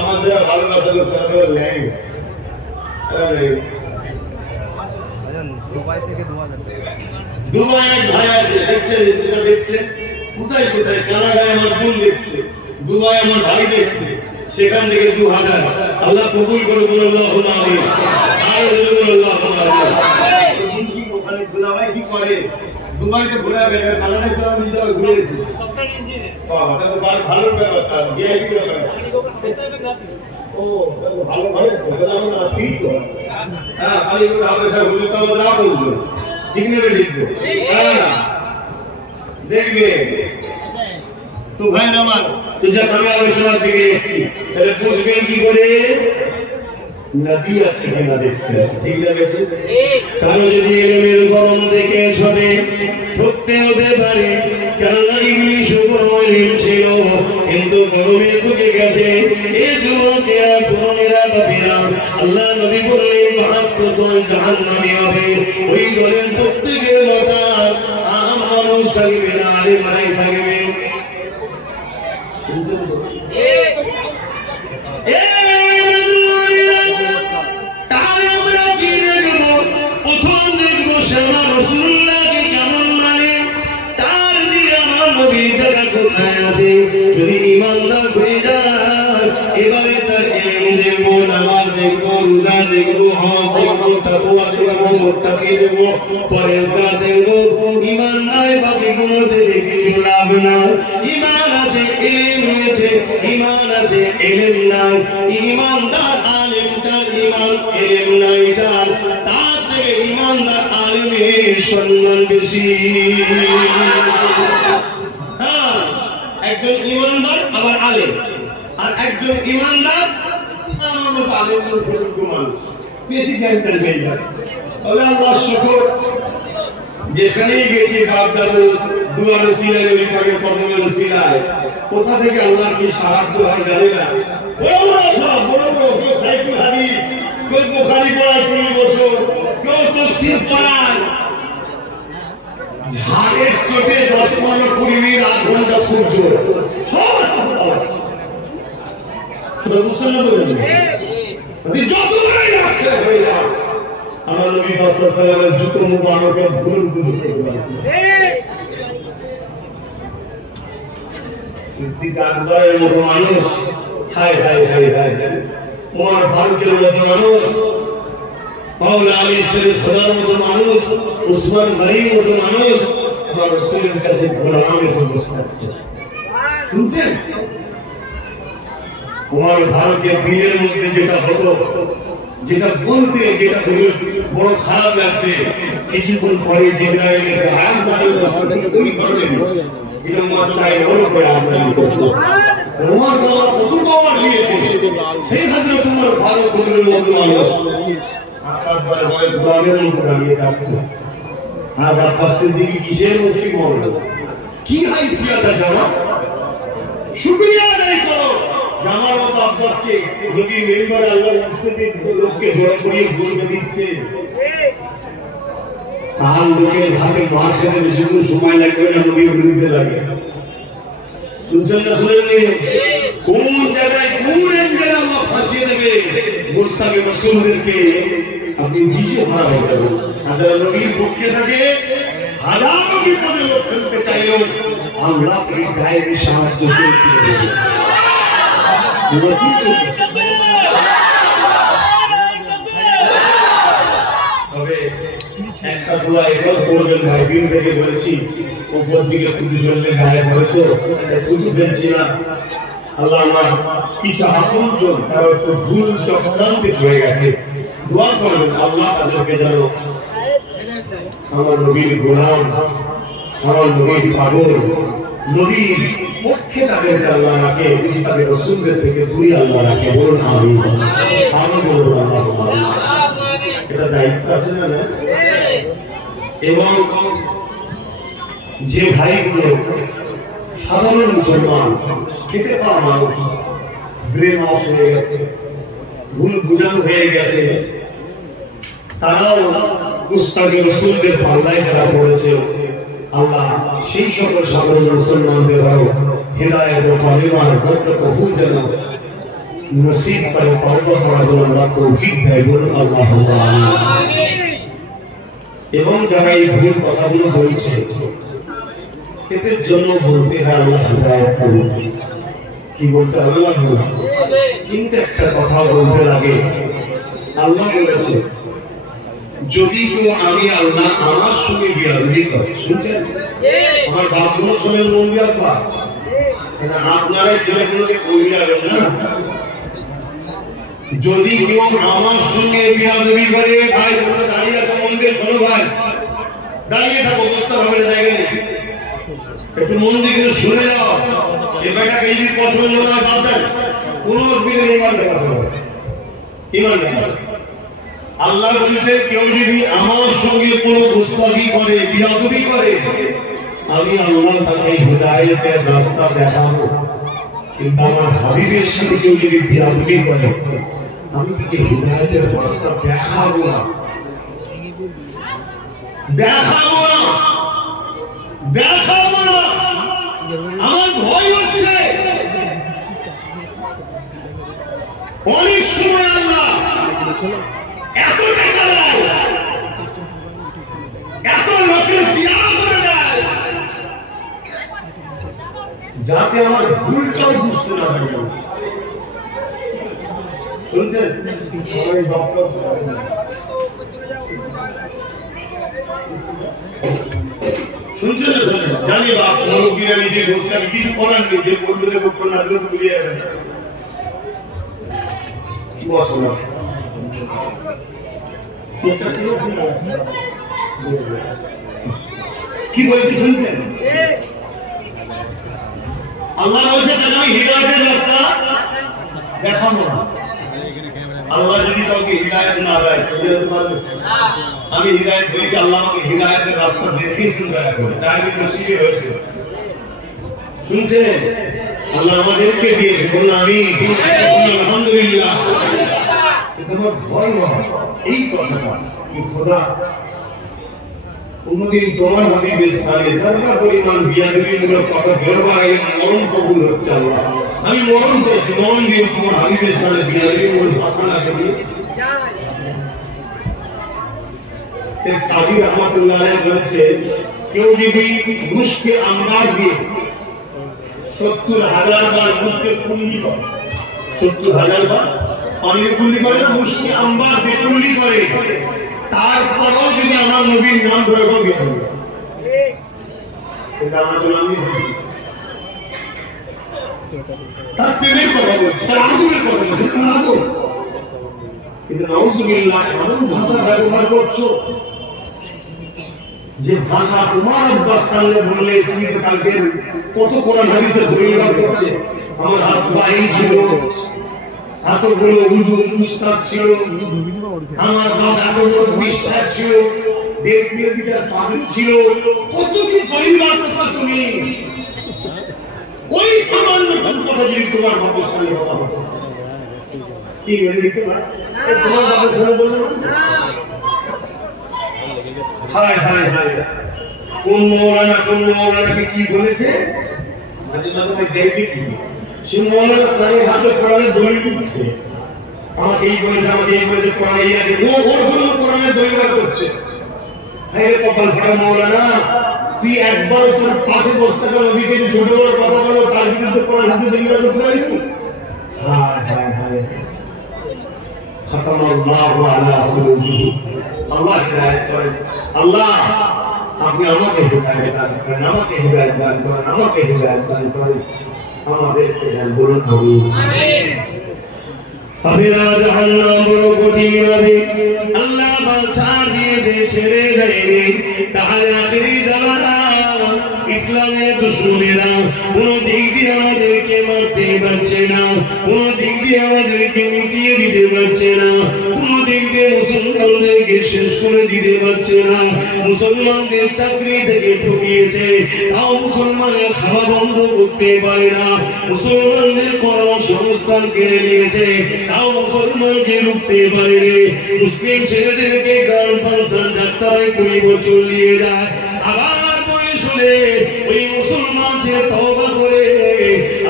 আমাদের ভালোবাসা দুবাই থেকে দুবাই এক ভাই আছে, দেখছে দেখছে কোথায় কোথায়, কানাডায় আমার বোন দেখছে, দুবাই আমার ভাই দেখছে, সেখান থেকে 2000 আল্লাহ কবুল করুন, আল্লাহুম্মা আমিন। আর আল্লাহুম্মা আমিন। কি ওখানে দুবাই কি করে, দুবাইতে ঘোরা বেড়ে, কানাডায় চলে নিজে ঘুরে এসে সপ্তাহ ইঞ্জিনে। এটা তো ভালো ব্যাপার, ভিআইপি ব্যাপার। ও ভালো ভালো বললাম না, ঠিক তো। হ্যাঁ খালি ভাবে সব ভুলে তো আমরা বলবো, ঠিক নেবে লিখবো। হ্যাঁ দেখবে তো ভাই আমার, তো যা আমি আলোচনার দিকে যাচ্ছি, তাহলে বুঝবেন কি করে নদী আছে কিনা দেখতে, ঠিক না বেটে? কারো যদি এলেমের গরম দেখে ছড়ে ঠকতে হতে পারে, কেননা ইবলিশ বড় এলিম ছিল কিন্তু গরমে ঢুকে গেছে। এই যুবকেরা তরুণেরা বাপেরা, আল্লাহ নবী বললেন মাত্র দল জাহান্নামী হবে। ওই দলের প্রত্যেকের মাথা আম মানুষ থাকবে না, আরে মারাই থাকবে। শুনছেন তো? যদি ইমানদার হয়ে যায়, এবারে তার ইলম দেখবো, নামাজ দেখবো, রোজা দেখবো, হজ দেখবো, তাকওয়া দেখবো, মুত্তাকি দেখবো, পরেজগার দেখবো। ইমান নাই, বাকি কোনো দেখে কিছু লাভ না। ইমান আছে, ইলম রয়েছে, ইমান আছে, ইলম নাই। ইমানদার আলেমটার ইমান ইলম নাই যার, তার থেকে ইমানদার আলেমের সম্মান বেশি। একজন ইমানদার আমার আলেম, আর একজন ইমানদার আমার মতো আলেম যোগ্য মানুষ, বেশি জ্ঞান নেই যায়। তবে আল্লাহ শুকর, যেখানেই গেছি বাপদাদু দুয়ারে সিলাই নবী পাকের কদমের সিলাই, কোথা থেকে আল্লাহর কি সাহায্য হয় জানি না। বড় বড় কেউ সাইকুল হাদিস, কেউ বুখারী পড়ায় 30 বছর, কেউ তাফসীর পড়ায়, ঝাড়ের চোটে 10-15-20 মিনিট 8 ঘন্টা সূর্য সব যতই আসে হয়ে যায়। আমার নবী সাল্লাল্লাহু জুতো মুবারকের ধুলোর উপরে সিদ্দিক আকবরের মতো মানুষ, হায় হায় হায় হায়, ওমর ফারুকের মতো মানুষ, মাওলা আলী শরীফ খোদার মতো মানুষ, উসমান গনির মতো মানুষ আমার রাসূলের কাছে গোলাম এসে বসে আছে। শুনছেন? ওমর ফারুকের দিনের মধ্যে যেটা হতো, যেটা বলতে, যেটা বড় খারাপ লাগছে, কিছুক্ষণ পরে জিবরাইল এসে আয়াত ওই ঘটনা এটা মাথায় ওর উপরে আমদানি করতো। ওমর আল্লাহ কত পাওয়ার দিয়েছে, সেই হযরত ওমর ফারুক হুজুরের মতো মানুষ আকাশ দরবারে গোলামের মতো দাঁড়িয়ে থাকতো। আজ আব্বাস সিদ্দিকী কিসের মধ্যে বলল, কি হাইসিয়ত আছে আমার? শুকরিয়া আদায় করো, আমার মতো আব্বাসকে নবী মেম্বার আল্লাহর মুস্তাফিদ লোককে জড়ো করিয়ে বলতে দিচ্ছে। কাল লোকের হাতে মার খেতে বেশিক্ষণ সময় লাগবে না, নবীর বিরুদ্ধে লাগে। শুনছেন না শুনেননি? কোন জায়গায় কোন অ্যাঙ্গেলে আল্লাহ ফাঁসিয়ে দেবে গোস্তাকে রাসূলদেরকে, আপনি নিজে মারা হয়ে যাবেন। আর যারা নবীর পক্ষে থাকে হাজারো বিপদে লোক ফেলতে চাইলেও আল্লাহ এই গায়ের সাহায্য করতে দেবে। তবে একটা দোয়া এটাও করবেন ভাই, দিন থেকে বলছি, উপর দিকে থুতু ফেললে গায়ে পড়ে তো থুতু ফেলছি না। আল্লাহ আমার কিছু আপনজন তারা একটু ভুল চক্রান্তে হয়ে গেছে, দোয়া করবেন আল্লাহ তাদেরকে যেন আমার নবীর গোলাম, আমার নবীর পাগল, নবীর পক্ষে তাদেরকে আল্লাহ রাখে, ইসলামের রাসূলদের থেকে দূরে আল্লাহ রাখে। বলুন আমিন। আরো বলুন আল্লাহ আমিন। এটা দায়িত্ব আছে না? এবং যে ভাইগুলো সাধারণ মুসলমান, খেটে খাওয়া মানুষ, ব্রেন ওয়াশ হয়ে গেছে, ভুল বুঝানো হয়ে গেছে, তারাও উস্তাদে রাসূলদের পাল্লায় যারা পড়েছে, আল্লাহ সেই সকল সাধারণ মুসলমানদের হেদায়েত ও কালিমার বরকত কবুল যেন নসিব করে, তওবা করার জন্য আল্লাহ তৌফিক দেয়। বলুন আল্লাহুম্মা আমিন। এবং যারা এই ভুল কথাগুলো বলছে এদের জন্য বলতে হয় আল্লাহ হেদায়েত করুন। কি বলতে হবে না? কিন্তু একটা কথা বলতে লাগে, আল্লাহ বলেছে যদি কেউ আমি আল্লাহ আমার সঙ্গে বিয়াদবি করে, শুনছেন? আমার বাপগুলো শোনেন মন্দির আব্বা, আপনারাই ছেলেগুলোকে করিয়াবেন না। যদি কেউ আমার সঙ্গে বিয়াদবি করে, ভাই তোমরা দাঁড়িয়ে আছো মন্দির, শোনো ভাই, দাঁড়িয়ে থাকো, বুঝতে হবে না, জায়গা নেই, একটু মন দিয়ে কিন্তু শুনে যাও। এ বেটাকে যদি পছন্দ না বাদ দেন, কোন অসুবিধা নেই, ইমান দেখাতে হবে, ইমান দেখাতে। আল্লাহ বলছেন কেউ যদি আমার সঙ্গে কোনো গোস্তাখি করে, বিয়াদবি করে, আমি আল্লাহ তাকে হিদায়াতের রাস্তা দেখাবো। কিন্তু আমার হাবিবের সাথে কেউ যদি বিয়াদবি করে, আমি তাকে হিদায়াতের রাস্তা দেখাবো না, দেখাবো না, দেখাবো না। আমার ভয় হচ্ছে অনেক সময় আল্লাহ এত টাকা দেয়, এত লোকের বিয়া করে দেয়, যাতে আমার ভুলটাও বুঝতে না পারে। শুনছেন? শুনছেন না? জানি বাপ মুরব্বীরা নিজে বসতে কিছু করার নেই, যে বলবে করতে না দিলে তো বুঝিয়ে যাবে। বসো না, কি বলছি শুনছেন? আল্লাহ বলছে তাকে আমি হিদায়াতের রাস্তা দেখাবো না। আল্লাহ যদি কাউকে হিদায়াত না দেয়, সেটা পারবে? আমি হিদায়াত হয়েছি, আল্লাহ আমাকে হিদায়াতের রাস্তা দেখিয়েছেন, দয়া করে তাই নসিবে হয়েছে। শুনছেন? আল্লাহ আমাদেরকে দিয়েছে, বলুন আমি আলহামদুলিল্লাহ। তোমার ভয় হয় এই কথাটা, খোদা কোনদিন তোমার হাবিবের স্থানে যারা পরিমাণ বিয়াদবিমূলক কথা বেরোবার আগে মরণ কবুল হচ্ছে। আল্লাহ আমি মরণ চাইছি, মরণ দিয়ে তোমার হাবিবের স্থানে বিয়াদবিমূলক ভাষা না দিয়ে। শেখ সাদি রহমাতুল্লাহ আলাইহি বলছে কেউ যদি মুশকে আম্বার দিয়ে ৭০,০০০ বার মুখকে কুন্ডি করে, ৭০,০০০ বার পানিতে কুন্ডি করে, মুশকে আম্বার দিয়ে কুন্ডি করে, তারপরেও যদি আমার নবীর নাম ধরে হবে, তার প্রেমের কথা বলছে, তার আদরের কথা বলছে, তার আদর। কিন্তু নাউযুবিল্লাহ এমন ভাষা ব্যবহার করছো যে ভাষা তোমার আব্বার সামনে বললে তুমি তো কালকে কত কোরআন হাদিসের দলিল করছে। আমার হাত ভাই ছিল, এত বড় হুজুর উস্তাদ ছিল, আমার বাবা এত বড় বিশ্বাস ছিল, দেবীর পাগল ছিল, কত কি দলিল করতে তুমি। ওই সামান্য কথা যদি তোমার বাবার সামনে বলা হতো, কি বলে দিতে পারে? তোমার বাবার সামনে বলবে না, হায় হায় হায়, কোন মৌলানাকে কি বলেছে, মাঝে মাঝে আমি দেখবি কি সে মৌলানা তার হাতে কোরআনের দলিল দিচ্ছে, আমাকে এই বলেছে কোরআনে এই আছে, ওর জন্য কোরআনের দলিল করছে। হ্যাঁ রে কপাল ফাটা মৌলানা, তুই একবার তোর পাশে বসতে গেল নবীকে ছোট বড় কথা বলো, তার বিরুদ্ধে কোরআন হাদিস দলিল করতে পারিনি। হায় হায় হায়, খাতামাল্লাহু আলা কুলুবিহি, আল্লাহ হিদায়াত করেন। আল্লাহ আপনি আমাকে হিদায়াত দান করেন, আমাকে হিদায়াত দান করেন, আমাকে হিদায়াত দান করেন, আমাদেরকে দান করুন, আমিন। আমিরা জাহান্নাম বড় কঠিন হবে, আল্লাহ বাঁচা দিয়ে যে ছেড়ে দেয়নি, তাহলে আখেরি জামানা ইসলামের দুশমনেরা কোন দিক দিয়ে আমাদেরকে মারতে পারছে না, কোন দিক দিয়ে আমাদেরকে মিটিয়ে দিতে পারছে না, কোন দিক দিয়ে মুসলমানদেরকে শেষ করে দিতে পারছে না। মুসলমানদের চাকরি থেকে ঠকিয়েছে, তাও মুসলমানের খাওয়া বন্ধ করতে পারে না, মুসলমানদের কর্মসংস্থান কেড়ে নিয়েছে, তাও মুসলমানকে রুখতে পারে রে। মুসলিম ছেলেদেরকে গান ফাংশন যাত্রায় 20 বছর নিয়ে যায়, আবার বয়স হলে ওই মুসলমান ছেলে তওবা করে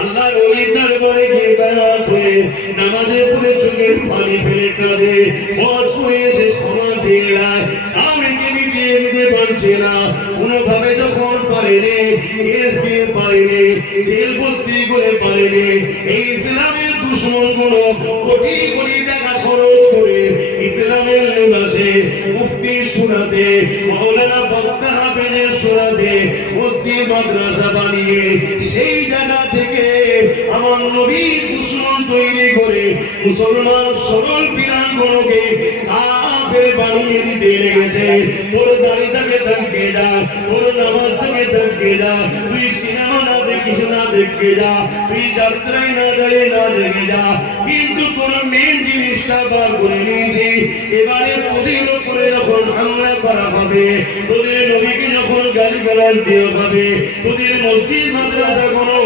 আল্লাহর ওলির দরবারে গিয়ে বেয়াত হয়ে নামাজে পড়ে চোখের পানি ফেলে কাঁদে, হজ করে এসে ক্ষমা চেয়ে নেয়, তাদেরকে মিটিয়ে দিতে পারছে না। কোনোভাবে যখন পারে রে, কেস দিয়ে পারে রে, জেল ভর্তি করে পারে রে, এই ইসলামের দুশমন গুলো কোটি কোটি টাকা খরচ করে ইসলামের লেবাসে মুফতি শোনাতে, মাওলানা বক্তা হাফেজের শোনাতে মসজিদ মাদ্রাসা বানিয়ে সেই জায়গা থেকে আমার নবীর দুশমন তৈরি করে মুসলমান সরল পিরানগুলোকে কাফের বানিয়ে দিতে লেগেছে। তোর দাড়ি থেকে থাকবে যা, তোর নামাজ থেকে থাকবে যা, তুই সিনেমা না দেখিস না দেখে যা, তুই যাত্রায় না দাঁড়িয়ে না দেখে যা, কিন্তু তোর মেন জিনিসটা বার করে নিয়েছি। এবারে তোদের উপরে যখন হামলা করা হবে, তোদের নবীকে যখন গালিগালাজ দেওয়া হবে, তোদের মসজিদ মাদ্রাসা কোনো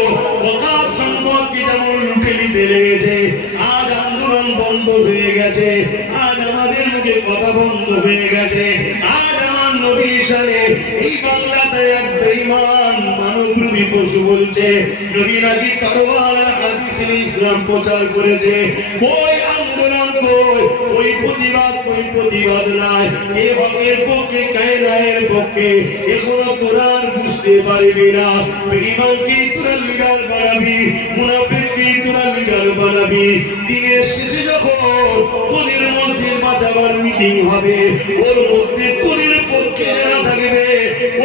ওয়াকাফ সম্পত্তি যেমন লুটে নিতে লেগেছে, আজ আন্দোলন বন্ধ হয়ে গেছে, আজ আমাদের মুখে কথা বন্ধ হয়ে গেছে, আজ আমার নবীর শানে এই বাংলাতে এক বেঈমান মানবরূপী পশু বলছে নবী নাকি তরোয়াল হাদিস ইসলাম প্রচার করেছে। ওই আন্দোলন কই, ওই প্রতিবাদ নাই, কে হকের পক্ষে কে ন্যায়ের পক্ষে, এগুলো তোরা আর বুঝতে পারবি না। বেঈমানকে তোরা লিডার বানাবি, মুনাফিককে তোরা লিডার বানাবি। দিনের শেষে যখন তোদের মধ্যে বাঁচাবার মিটিং হবে, ওর মধ্যে তোদের পক্ষে যারা থাকবে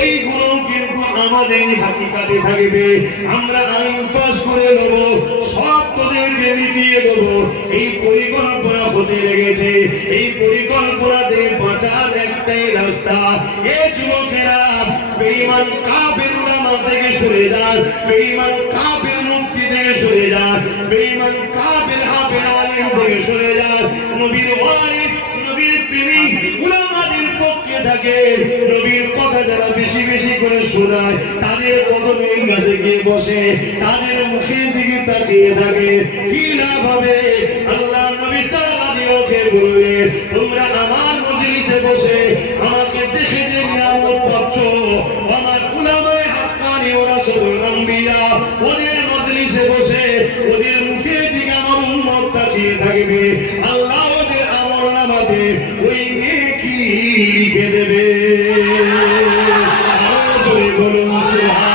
ওইগুলো কিন্তু আমাদের হাকিকাতে থাকবে। আমরা আইন পাস করে দেব, সব তোদেরকে মিটিয়ে দেব। এই পরিকল্পনা হতে লেগেছে, এই পরিকল্পনাতে বাঁচার একটাই রাস্তা। এ যুবকেরা বেঈমান কাফের উলামা থেকে সরে যান, বেঈমান কাফের মুক্তি থেকে সরে যান, বেঈমান কাফের হাফেজ আলেম থেকে সরে যান। নবীর ওয়ারিস, নবীর প্রেমিক উলামাদের পক্ষে থাকে। নবীর কথা যারা বেশি বেশি করে শোনায়, তাদের কদমের কাছে গিয়ে বসে, তাদের মুখের দিকে তাকিয়ে থাকে, কি লাভ হবে? আল্লাহ নবী সাল্লাল্লাহু আলাইহি বললে, তোমরা আমার মজলিসে বসে আমাকে দেখে যে নিয়ামত পাচ্ছ, আমার উলামায়ে হাক্কানি ওয়া রাসূলুল আম্বিয়া ওদের মজলিসে বসে ওদের মুখের দিকে আমার উম্মত তাকিয়ে থাকবে, আল্লাহ ওদের আমলনামাতে ওই নেকি লিখে দেবে। আরো জোরে বলুন সুবহান।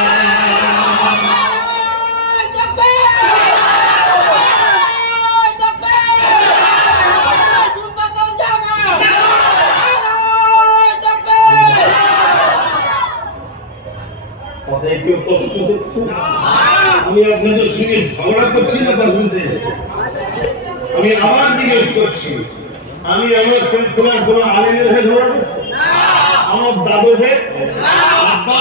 আমি আপনাদের সঙ্গে ঝগড়া করছি না, আমি আবার জিজ্ঞেস করছি, আমি আমার তোমার কোন আলেমের হয়ে ঝগড়া করছি? আমার দাদু হয়ে, আব্বা,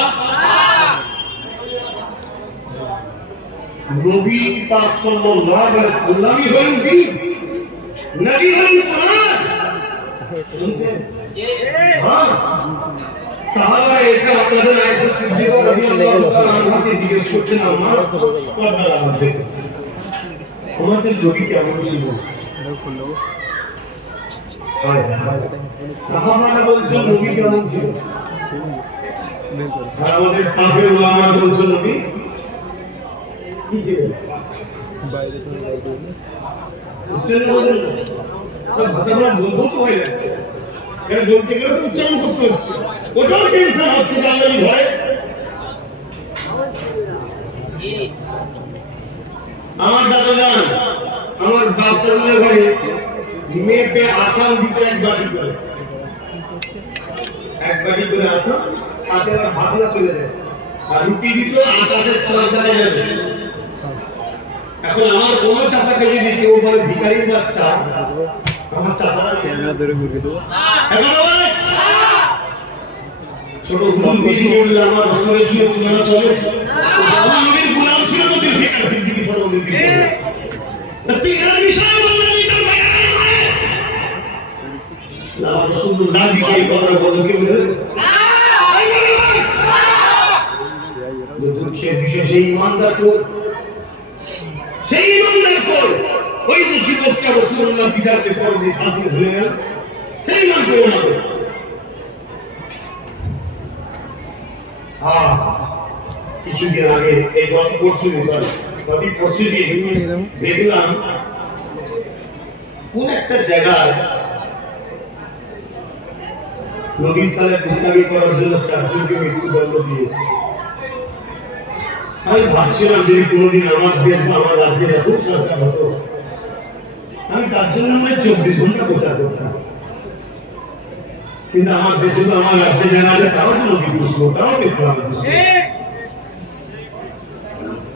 নবী পাক সাল্লাল্লাহু আলাইহি ওয়াসাল্লামই হলেন দ্বীন, নবী হলেন কোরআন। শুনছেন? হ্যাঁ, সাহাবা এসে আপনাদের আয়েশা সিদ্দিকা রাদিয়াল্লাহু তাআলা আনহাকে জিজ্ঞেস করছেন, আমার পর্দার মধ্যে আমাদের নবী কেমন ছিল? সাহাবারা বলছেন নবী কেমন ছিল, আর আমাদের পাপের ওলামারা বলছেন নবী কি ছিলেন? বাইরে তো বুঝছেন না, ভাষাটা বন্ধ তো হয়ে যাচ্ছে, এর বলতে গেলে তো উচ্চারণ করতে হচ্ছে, ওটাও টেনশন হচ্ছে বাঙালি ঘরে। আমার দাদা যান, আমার বাচ্চাদের ঘরে মেপে আসাম দিতে এক বাটি করে আসাম, তাতে আবার ভাবনা চলে যায়, আর রুটি দিত আকাশের চাঁদ দেখা যাবে। এখন আমার কোনো চাচাকে যদি কেউ বলে ভিখারির বাচ্চা, আমার চাচারা ছোট হুজুর পীর বললে আমার রসুলের সঙ্গে তুলনা চলে। আমার নবীর গোলাম ছিল তো জুলফিকার সিদ্দিকী ছোট নবীর বিষয় বললেন না, রাসূলুল্লাহ বিষয় কথা বলতে কি বলে সেই ইমানদার কোন, সেই ইমানদার কোন, ওই যে যুবকটা রাসূলুল্লাহ বিদারকে পড়ে ফাঁসি ভুলে গেল, সেই ইমান কেউ না। কিছুদিন আগে এই গত পরশু দিন দেখলাম কোন একটা জায়গায় নবী সালেহ গুস্তাখি করার জন্য 4 জনকে মৃত্যুদণ্ড দিয়েছে। আমি ভাবছিলাম যদি কোনোদিন আমার দেশ বা আমার রাজ্যের এত সরকার হতো, আমি তার জন্য 24 ঘন্টা প্রচার করতাম। কিন্তু আমার দেশে তো আমার রাজ্যে যারা আছে তারাও তো নবী দুশো, তারাও ইসলাম,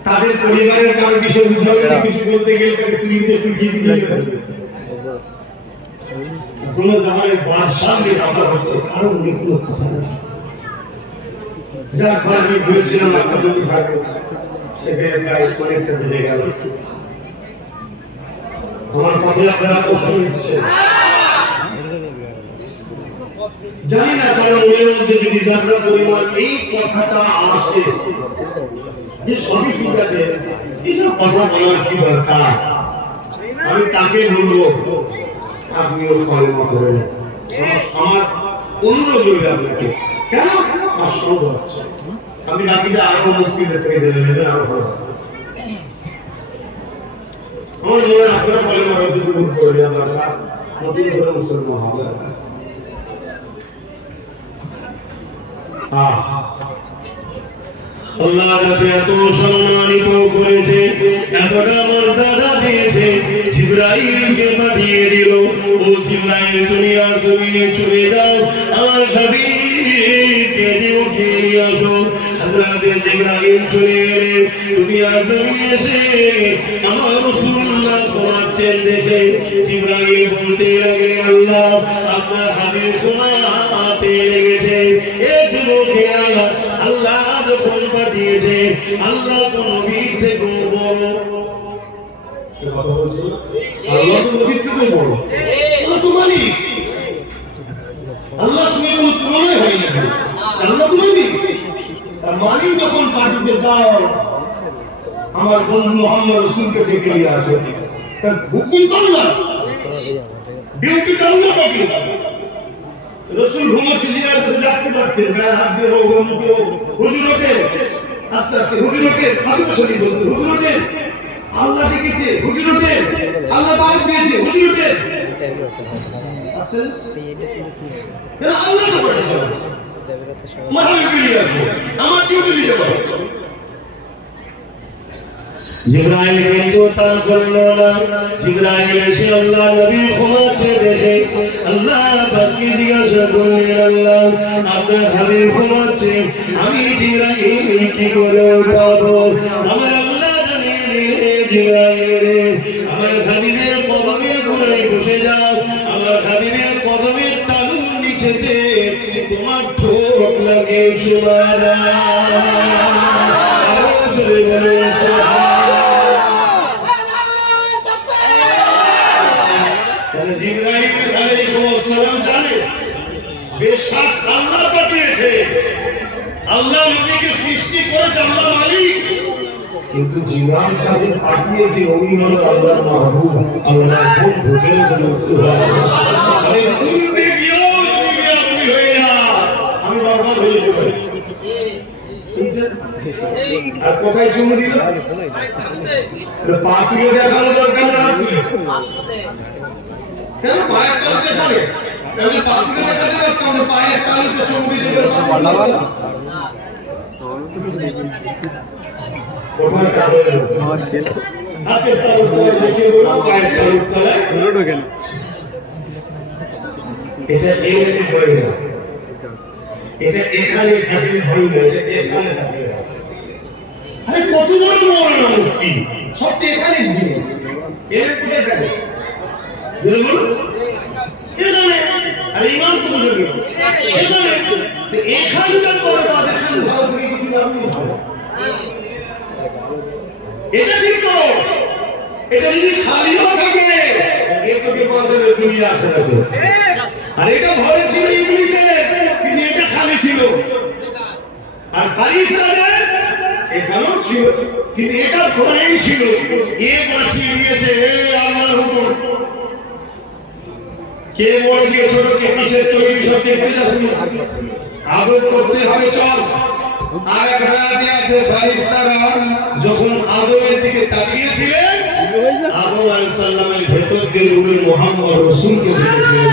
তাদের পরিবারের কারো বিষয় কিছু বলতে গেলে তাকে তুলিতে কোনো ধরনের বাদশাহ নিয়ে কথা হচ্ছে, কারণ কোনো কথা নেই। যার পর আমি বলছিলাম আপনার যদি থাকবে সেখানে প্রায় অনেকটা বেড়ে গেল। আমার কথায় আপনারা কষ্ট নিচ্ছেন জানি না, কারণ ওদের মধ্যে যদি যাত্রা পরিমাণ এই কথাটা আসে যে সবই ঠিক আছে, এইসব কথা বলার কি দরকার, আমি তাকে বলবো আপনিও কলমা করেন। আমার অনুরোধ রইল আপনাকে, কেন আসল হচ্ছে আমি ডাকিটা আরো মুক্তিদের থেকে জেনে নেবেন, আরো ভালো। আমার মনে হয় আপনারা কলমা রদ্দুর করে দেওয়া দরকার, নতুন করে মুসলমান হওয়া দরকার। আল্লাহ যাকে এত সম্মানিত করেছে, এতটা মর্যাদা দিয়েছে, জিবরাইলকে পাঠিয়ে দিল, ও জিবরাইল দুনিয়া জমিনে চলে যাও, আমার হাবিবকে উঠিয়ে নিয়ে আসো। হযরত জিবরাইল চলে গেলেন দুনিয়া জমিনে, এসে আমার রাসূলুল্লাহ ঘুমাচ্ছেন দেখে জিবরাইল বলতে লাগলেন, আল্লাহ আপনার হাবিব ঘুমাতে লেগেছে। এ যুবকেরা, আল্লাহ যখন পাঠিয়েছে, আল্লাহ তো নবীর থেকেও বড়। কথা বলছো, আল্লাহ তো নবীর থেকেও বড়, আল্লাহ তো মালিক, আল্লাহ সঙ্গে কোনো তুলনাই হয় না, আল্লাহ তো মালিক। আর মালিক যখন পাঠিয়ে যাও আমার বন্ধু মুহাম্মদ রাসূলকে ডেকে নিয়ে আসো, তার হুকুম তো না, ডিউটি তো আল্লাহ পাঠিয়ে দাও। রাসূল ঘুমোচ্ছে, জিনাতে ডাকতে পারতেন, গায়ে হাত দিয়ে হোক, মুখে হোক, হুজুর ওঠেন, আস্তে আস্তে হুজুর ওঠেন, হাতে বসে বলতেন হুজুর ওঠেন, আল্লাহ ডেকেছে, হুজুর ওঠেন, আল্লাহ দাওয়াত দিয়েছে, হুজুর ওঠেন। আল্লাহ তো পাঠিয়েছে, মাহফিল নিয়ে আসো, আমার ডিউটি দিতে পারো। জিবরাইল কিন্তু তা করলো না। জিবরাইল এসে আল্লাহ নবী ঘুমাচ্ছে দেখে আল্লাহ পাককে জিজ্ঞাসা করলেন, আল্লাহ আপনার হাবিব ঘুমাচ্ছে, আমি জিবরাইল কি করে উঠাবো? আমার আল্লাহ জানিয়ে দিলেন, জিবরাইল রে আমার হাবিবের কদমের গোড়ায় বসে যাও, আমার হাবিবের কদমের তালুর নিচেতে তোমার ঠোঁট লাগে চুমা দাও। আরো জোরে বলো সুবহানাল্লাহ। জিবরাইল আলাইহিস সালাম জানে বেশক আল্লাহ পাঠিয়েছে, আল্লাহ নবীকে সৃষ্টি করেছে, আল্লাহ মালিক, কিন্তু জীবন কাজে পাঠিয়ে যে অভিমান আল্লাহর মাহবুব আল্লাহর বন্ধু জেনে সুবহানাল্লাহ। আরে দুনিয়াতে গিয়েও যদি বেয়াদবি হয়ে না আমি বরবাদ হয়ে যেতে পারি। শুনছেন? আর কোথায় চুমু দিল? পা তুলে দেখানো দরকার না কেন? পায়ের তালু দেখাবে তাহলে পা তুলে দেখাতে পারতাম না, পায়ের তালুতে চুমু দিতে পারতাম। ওঠার কারণে হাতের তালু তলে দেখে দিলাম, পায়ের তালুর তলায় ঢোকেন। এটা এখানে হয় না, এটা এখানে থাকে হয় না, এটা এখানে থাকে। আরে কত বড় মৌলানা মুফতি, সব তো এখানে জিনিস। এর কোথায় থাকে? বলুন এখানে। আর ইমাম কত যাবে? এখানে। এখানকার বরবাদ, এখান ভালো থেকে কিছু লাভ নেই। এটা ঠিক তো, এটা যদি খালিও থাকে এ তোকে বাঁচাবে দুনিয়া আখিরাতে। আর এটা ভরে ছিল ইবলিসের, কিন্তু এটা খালি ছিল। আর ফারিস্তাদের এখানেও ছিল, কিন্তু এটা ভরেই ছিল। এ বাঁচিয়ে দিয়েছে, হে আল্লাহর হুকুম। কে বড় কে ছোট কে কিসের তৈরি সব দেখতে যাচ্ছি, আদর করতে হবে চল। আর এক রাতে আছে ফারিস্তারা যখন আদমের দিকে তাকিয়েছিলেন, আদম আলাইহিস সালামের ভেতর দিয়ে নূরে মুহাম্মদ রাসূলকে দেখেছিলেন।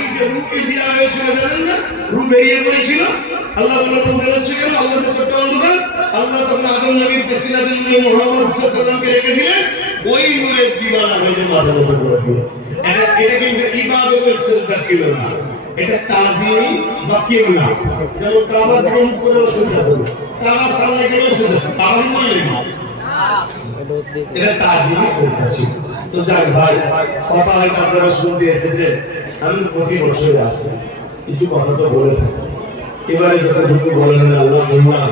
এই যে রূপে বিয়া হয়েছিল জানেন না, রূপ বেরিয়ে পড়েছিল। আল্লাহ বলল রূপ বেরোচ্ছে কেন? আল্লাহর ভেতরটা অন্ধকার। আল্লাহ তখন আদম নবীর পেছনাতে নূরে মুহাম্মদ সাল্লাল্লাহু আলাইহি সাল্লামকে রেখে দিলেন। ওই নূরের দিবানা ভেজে মাথা মতো করে দিয়েছে। এটা কিন্তু ইবাদতের সিজদা ছিল না, এটা তাজিম বা কিবলা। যেমন কাবা দম করে সিজদা করো, কাবা সামনে গেলে সিজদা, কাবা বললেন না, এটা তাজিম সিজদা ছিল। তো যাক ভাই, কথা হয়তো আপনারা শুনতে এসেছে, আমি প্রতি বছরে আসি, কিছু কথা তো বলে থাকি। এবারে যতটুকু বলেন আল্লাহ বললাম,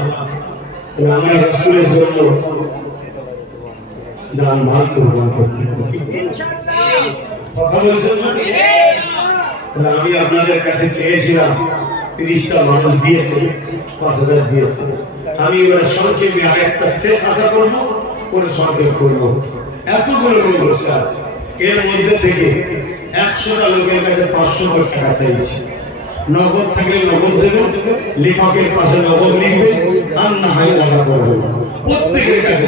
আমরা রাসূলের জন্য জান মাল কুরবান করতে কথা বলছেন না? আমি আপনাদের কাছে চেয়েছিলাম 30টা মানুষ দিয়েছে, 5000 দিয়েছে। আমি এবারে সংক্ষেপে আর একটা শেষ আশা করব, করে সংক্ষেপ করব। এতগুলো লোক বসে আছে, এর মধ্যে থেকে 100টা লোকের কাছে 500 টাকা চাইছি। নগদ থাকলে নগদ দেবেন, লেখকের পাশে নগদ লিখবেন, আর না হয় টাকা করবেন। প্রত্যেকের কাছে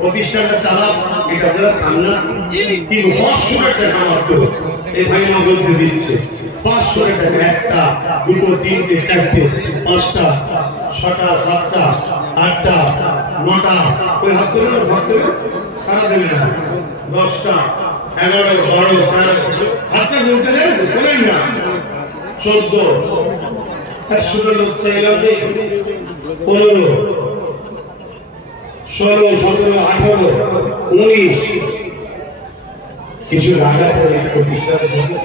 প্রতিষ্ঠানটা চালাক, এটা আপনারা চান না, কিন্তু 500 টাকা মাত্র এই ভাই নগদ দিয়ে দিচ্ছে। 500 টাকা, একটা দুটো তিনটে চারটে পাঁচটা ছটা সাতটা আটটা নটা, ওই হাত ধরে ভাগ করে কারা দেবে না, 10টা 11 12 13 হাতটা গুনতে দেন, শোনেন না, 14 100টা লোক চাইলাম নেই, 15 16 17 18 19 কিছু রাগ আছে প্রতিষ্ঠানের সাথে,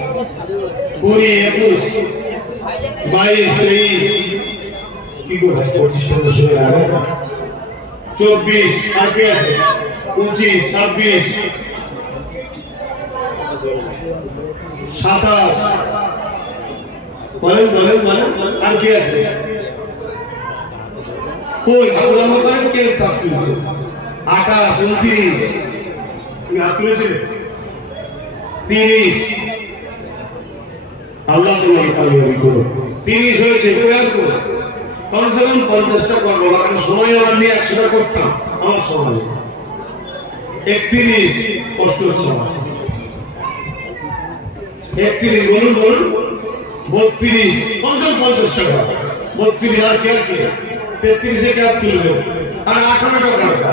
20 21 22 23 কি করে প্রতিষ্ঠানের সাথে রাগ আছে, 24 আর কে আছে, 25 26 27 বলেন বলেন বলেন আর কে আছে, কই আল্লাহ করেন কে থাকতে 28 29 তুমি হাত তুলেছিলে 30 আল্লাহ তোমাকে কামিয়াবি করো, 30 হয়েছে প্রয়াস করো, কমসে কম 50টা করবো, কারণ সময় আমার নিয়ে 100টা করতাম, আমার সময় 31 কষ্ট হচ্ছে, 31 বলুন বলুন 32 কমসে কম 50 টাকা, 32 আর কে কে 33 এ কে তুলবে, আর 18 টাকা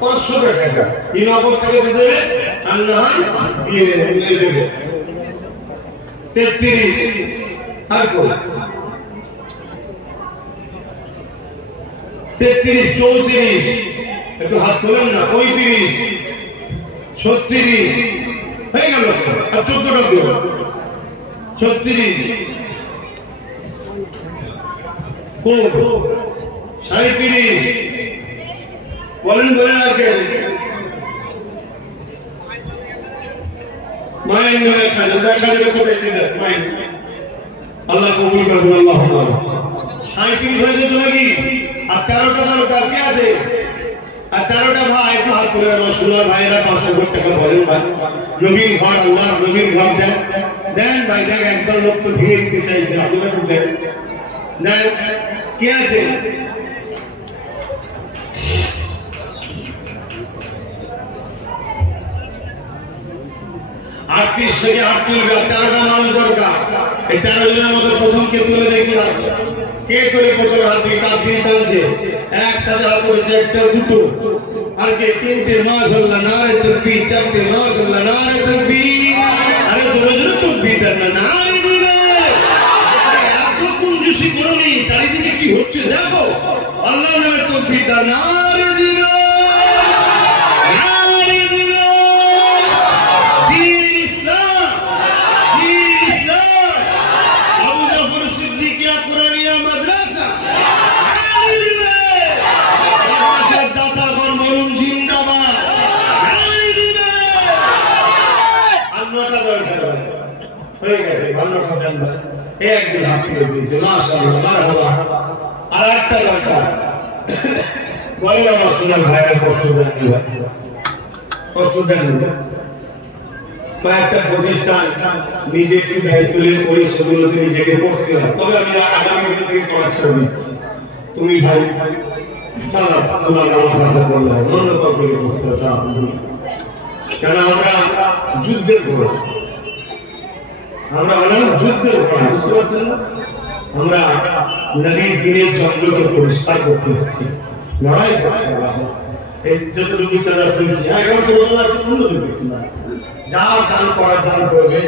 500 টাকা এই নগদ থেকে দিয়ে দেবে, আর না হয় দিয়ে দেবে 33 আর কত 33 34 একটু হাত তোলেন না, 35 36 হয়ে গেল, আর 14টা দেব 36 37 বলেন বলেন আর কে মাইন্ড মনে খাজা কোথায় দিলেন মাইন্ড, আল্লাহ কবুল করবেন, আল্লাহ 37 হয়েছে তো নাকি? আর 13টা তারকা কে আছে? আর 13টা ভাই একটু হাত তুলে আমার সোনার ভাইয়েরা 500 টাকা বলেন ভাই। নবীর ঘর, আল্লাহর নবীর ঘর দেন দেন ভাই, দেখ একদল লোক তো ভেঙে দিতে চাইছে, আপনারা একটু দেন দেন। কে আছে? আটত্রিশ থেকে 13টা মানুষ দরকার। এই 13 জনের মধ্যে প্রথম কে তুলে দেখি হাত? কে তুলে প্রথমে হাত দিয়ে কাপ দিয়ে টানছে? একসাথে হাত করেছে, একটা দুটো আর কে? 3টে মাশাআল্লাহ, নারে তাকবীর। 4টে মাশাআল্লাহ, নারে তাকবীর। আরে জোরে জোরে তাকবীর দেন না, নারে দিবে। এত কুঞ্জুসি করনি, চারিদিকে কি হচ্ছে দেখো। আল্লাহর নামে তাকবীর দাও, নারে দিবে। আর একটা দরকার, বলেন আমার সোনার ভাইয়েরা কষ্ট দেন, কষ্ট দেন। কয়েকটা প্রতিষ্ঠান নিজে একটু দায়িত্ব তুলে করি, সেগুলোকে নিজেকে করতে হয়। তবে আমি আগামী দিন থেকে পড়া ছেড়ে দিচ্ছি। তুমি ভাই চালা, তোমার আমার কাছে করলে হবে, অন্য কাউকে করতে হবে। কেন আমরা যুদ্ধের ঘর, আমরা হলাম যুদ্ধের ঘর, বুঝতে পারছেন না? আমরা নবীর দিনের জঙ্গলকে পরিষ্কার করতে এসেছি, লড়াই করতে হবে। এই যতটুকু চাঁদা তুলছি, এখন তো বলা আছে অন্য যুগে না, যা দান করার দান করবে,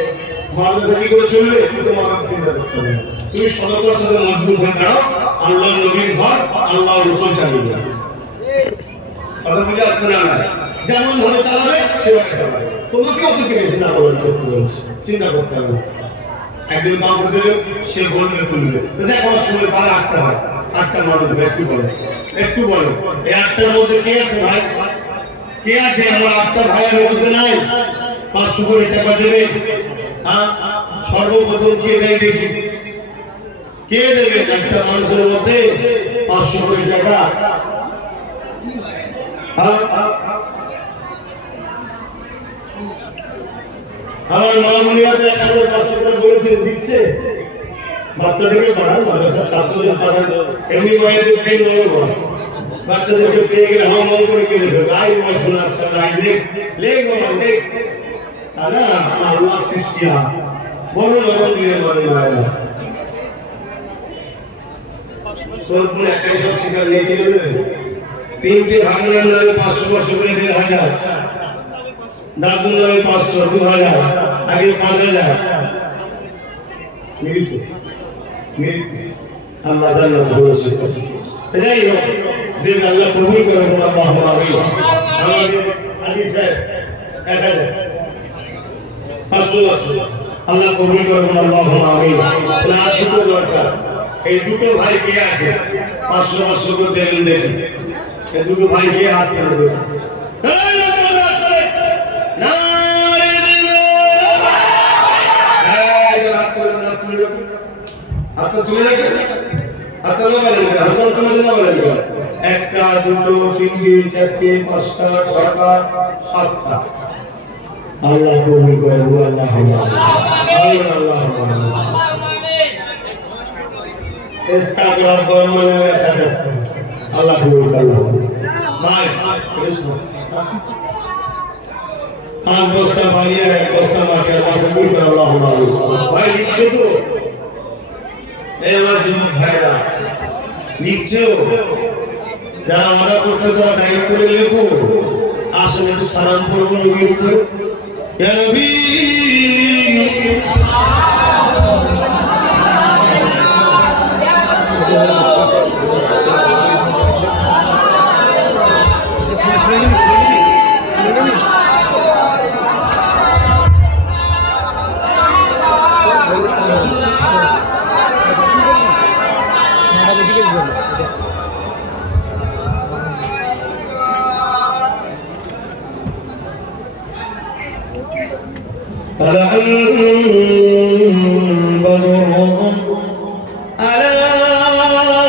মানুষ কি করে চলবে তোমার চিন্তা করতে হবে। তুমি সততার সাথে মজবুত হয়ে দাঁড়াও, আল্লাহ নবীর ঘর, আল্লাহ রসুল চালিয়ে যাবে। কথা বুঝে আসছে না? যেমন ভাবে চালাবে সেভাবে চালাবে, তোমাকে অত বেশি না বলার চিন্তা করতে হবে। একদিন কাউকে দিলে সে বলবে তুলবে, এখন সময় তারা 8টা হয়, 8টা মানুষ একটু বলো, একটু বলো এই 8টার মধ্যে কে আছে ভাই? কে আছে? আমার 8টা ভাইয়ের মধ্যে নাই 500 করে টাকা দেবে? হ্যাঁ, সর্বপ্রথম কে দেয় দেখি? কে দেবে একটা মানুষের মধ্যে 500 করে টাকা? আমার মামুনিরা 1500 করে বলেছেন, দিচ্ছে। বাচ্চাদেরকে পড়ান, মাদ্রাসা ছাত্রদের পড়ান, এমনি মায়েদের পেয়ে নেবো, বাচ্চাদেরকে পেয়ে গেলে হাম হাম করে কে দেবে? আই আমার শোনা, আচ্ছা আই লেখ লেখ লেখ। আল্লাহ সৃষ্টি বড় নরম দিয়ে মানে মায়েরা সরপুর একটাই সব শিকার লিখে দেবে। 3টে ভাগনার নামে 500 করে 1500, দাদুর নামে 500, 2000, আগে 5000। আল্লাহ জান্নাত বলেছে। যাই হোক, দিন আল্লাহ কবুল করে, আল্লাহুম্মা আমিন। আমাদের হাদিস সাহেব 1000, 500 আল্লাহ কবুল করুন, আল্লাহুম্মা আমিন। তাহলে আর দুটো দরকার। এই দুটো ভাই কে আছে? 500 করে দেবেন দেখি। এই দুটো ভাই কে হাত তুলে দেবে? হাত তুলে রাখেন, হাত তুলে বলেন, হাত তুলে বলেন। 1টা 2টো 3টে 4টে 5টা 6টা 7টা। আল্লাহ কবুল করে, আল্লাহুম্মা আমিন, আল্লাহুম্মা আমিন। ইস্তাগফার বললে আল্লাহ কবুল করে। ভাই 5 বস্তা পানি আর 1 বস্তা মাটি, আল্লাহ কবুল করে, আল্লাহুম্মা আমিন। ভাই লিখছো তো? এই আমার যুবক ভাইরা লিখছো? যারা অর্ডার করছো তারা দায়িত্ব নিয়ে লেখো। আসলে একটু সালাম করবো নবীর উপরে। ইয়া নবী بدر ألا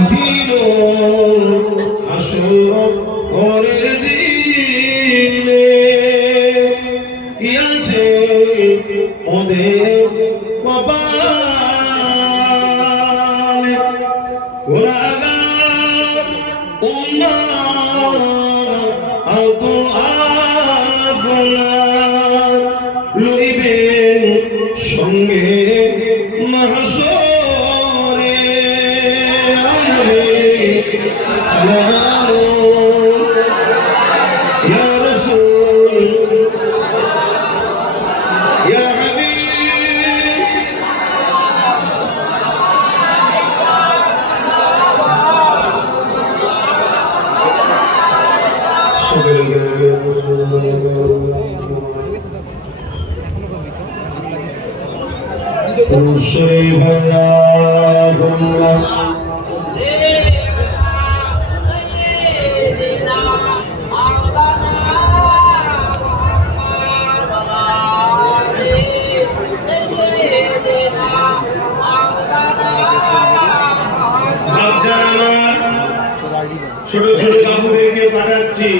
কঠিন হাসরের দিনে কি আছে ওদের কপালে গুনাহগার উম্মাহ আতো আপনার লইবেন সঙ্গে মাহশরে আনবে সালাম ইয়া রাসূল ইয়া হাবিব شريف اللهم ছোট ছোট বাবুদেরকে পাঠাচ্ছি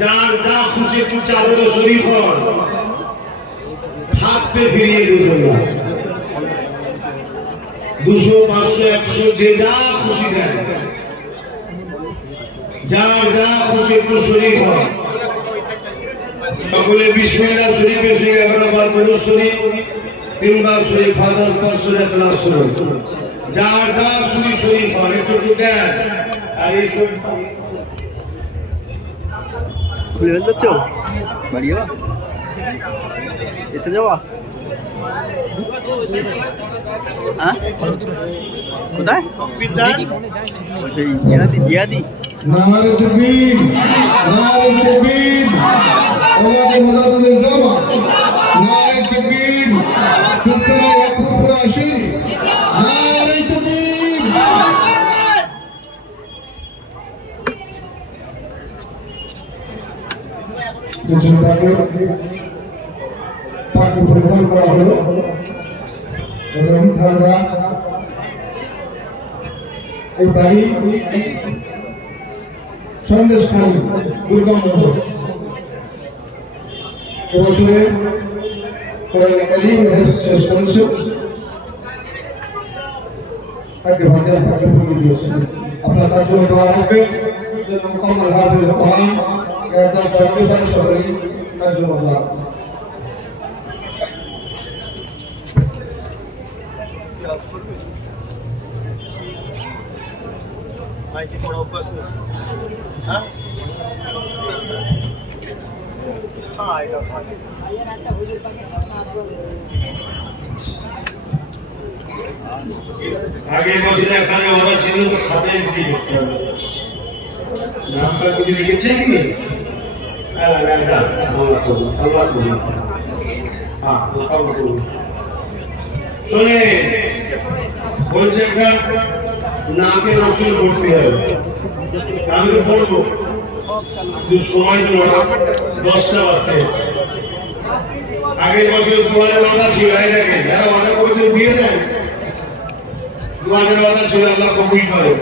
যার যা খুশি একটু চাদর শরীফ হন থাকতে ফিরিয়ে দেবেন না 200 500 100 যে যা খুশি দেন যার যা খুশি একটু শরীফ হন সকলে বিসমিল্লাহ শরীফে 11 বার দরুদ শরীফ 3 বার শরীফ ফাতিহা 5 সূরা ইখলাস শরীফ যার যা শরীফ শরীফ হন একটু দেন আর এই শরীফ খুলে ফেলতে বাড়ি যাওয়া এতে যাওয়া হ্যাঁ কোথায় সেই জিয়াদি নারে তাকবীর নারে তাকবীর আমাদের মুজাদ্দিদের জামা নারে তাকবীর সিলসিলা ওয়াকফ রাশিদ নারে তাকবীর কিছু টাকা পাক পরিধান করা হলো এবং ধারণা এই বাড়ি সন্দেশখালী দুর্গম এবছরে শেষ করেছে তাকে ভাগ্যের ভাগ্য ফুল দিয়েছেন আপনার তার জন্য দোয়া রাখবেন মোকাম্মল হাফিজ কোরআন কায়দা সাহিত্য পরিষদের তার জন্য দোয়া মাইকে পড়া অভ্যাস না হ্যাঁ এটা আগে বসে এখানে ওরা ছিল তো সাথে এন্ট্রি করতে হবে নামটা কি লিখেছে কি হ্যাঁ গাজা আল্লাহ করুন হ্যাঁ আল্লাহ করুন শুনে বলছে একটা নাকে রসুল করতে হবে আমি তো বলবো সময় তো 10টা বাজতে আগের বছর দুয়ারে বাধা ছিল এই দেখেন যারা বাধা করেছেন দিয়ে দেন দুয়ারে বাধা ছিল আল্লাহ কবুল করে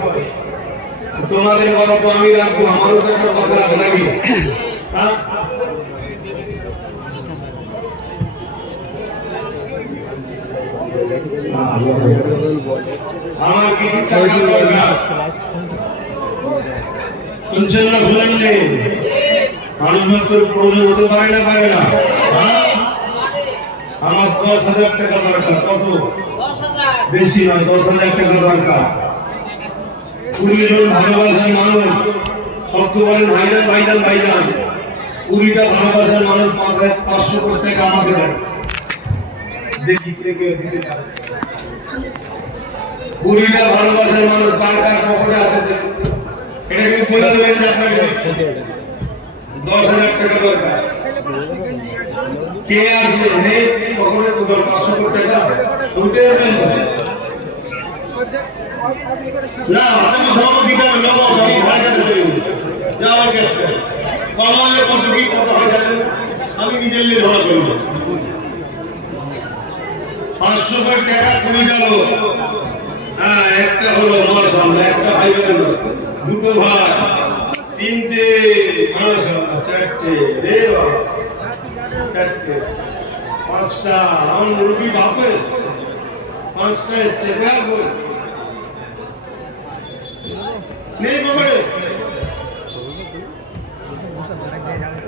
তোমাদের কথা তো আমি রাখবো আমারও তো একটা কথা আছে নাকি আমার কিছু টাকা দরকার শুনছেন না শুনেননি মানুষ মাত্র প্রয়োজন হতে পারে না আমার 10,000 টাকা দরকার কত বেশি নয় 10,000 টাকা দরকার 20 জন ভালোবাসার মানুষ শব্দ বলেন ভাইজান 20টা ভালোবাসার মানুষ 500 কোটি টাকা আমাকে দেয় দেখি থেকে 20টা ভালোবাসার মানুষ কার পকেটে আছে এটা কিন্তু বলে দেবেন যে আপনাকে দিচ্ছে 10,000 টাকা দরকার কে আসবে নেই পকেটে তো 500 কোটি টাকা উঠে যাবেন না আমি সভাপতিটা নেব আমি ভাড়াটা চলে যাওয়ার কাছে কমালে কত কি কথা হয় জানেন আমি নিজের নিয়ে ধরা করব 500 কোটি টাকা তুমি গেল হ্যাঁ একটা হলো মাশাআল্লাহ, একটা ভাই বোন, দুটো ভাই, তিনটে মাশাআল্লাহ, চারটে রে বাবা, চারটে, পাঁচটা আমার রবি বাপে এসছে, পাঁচটা এসছে দেখো নেই বাবা রে।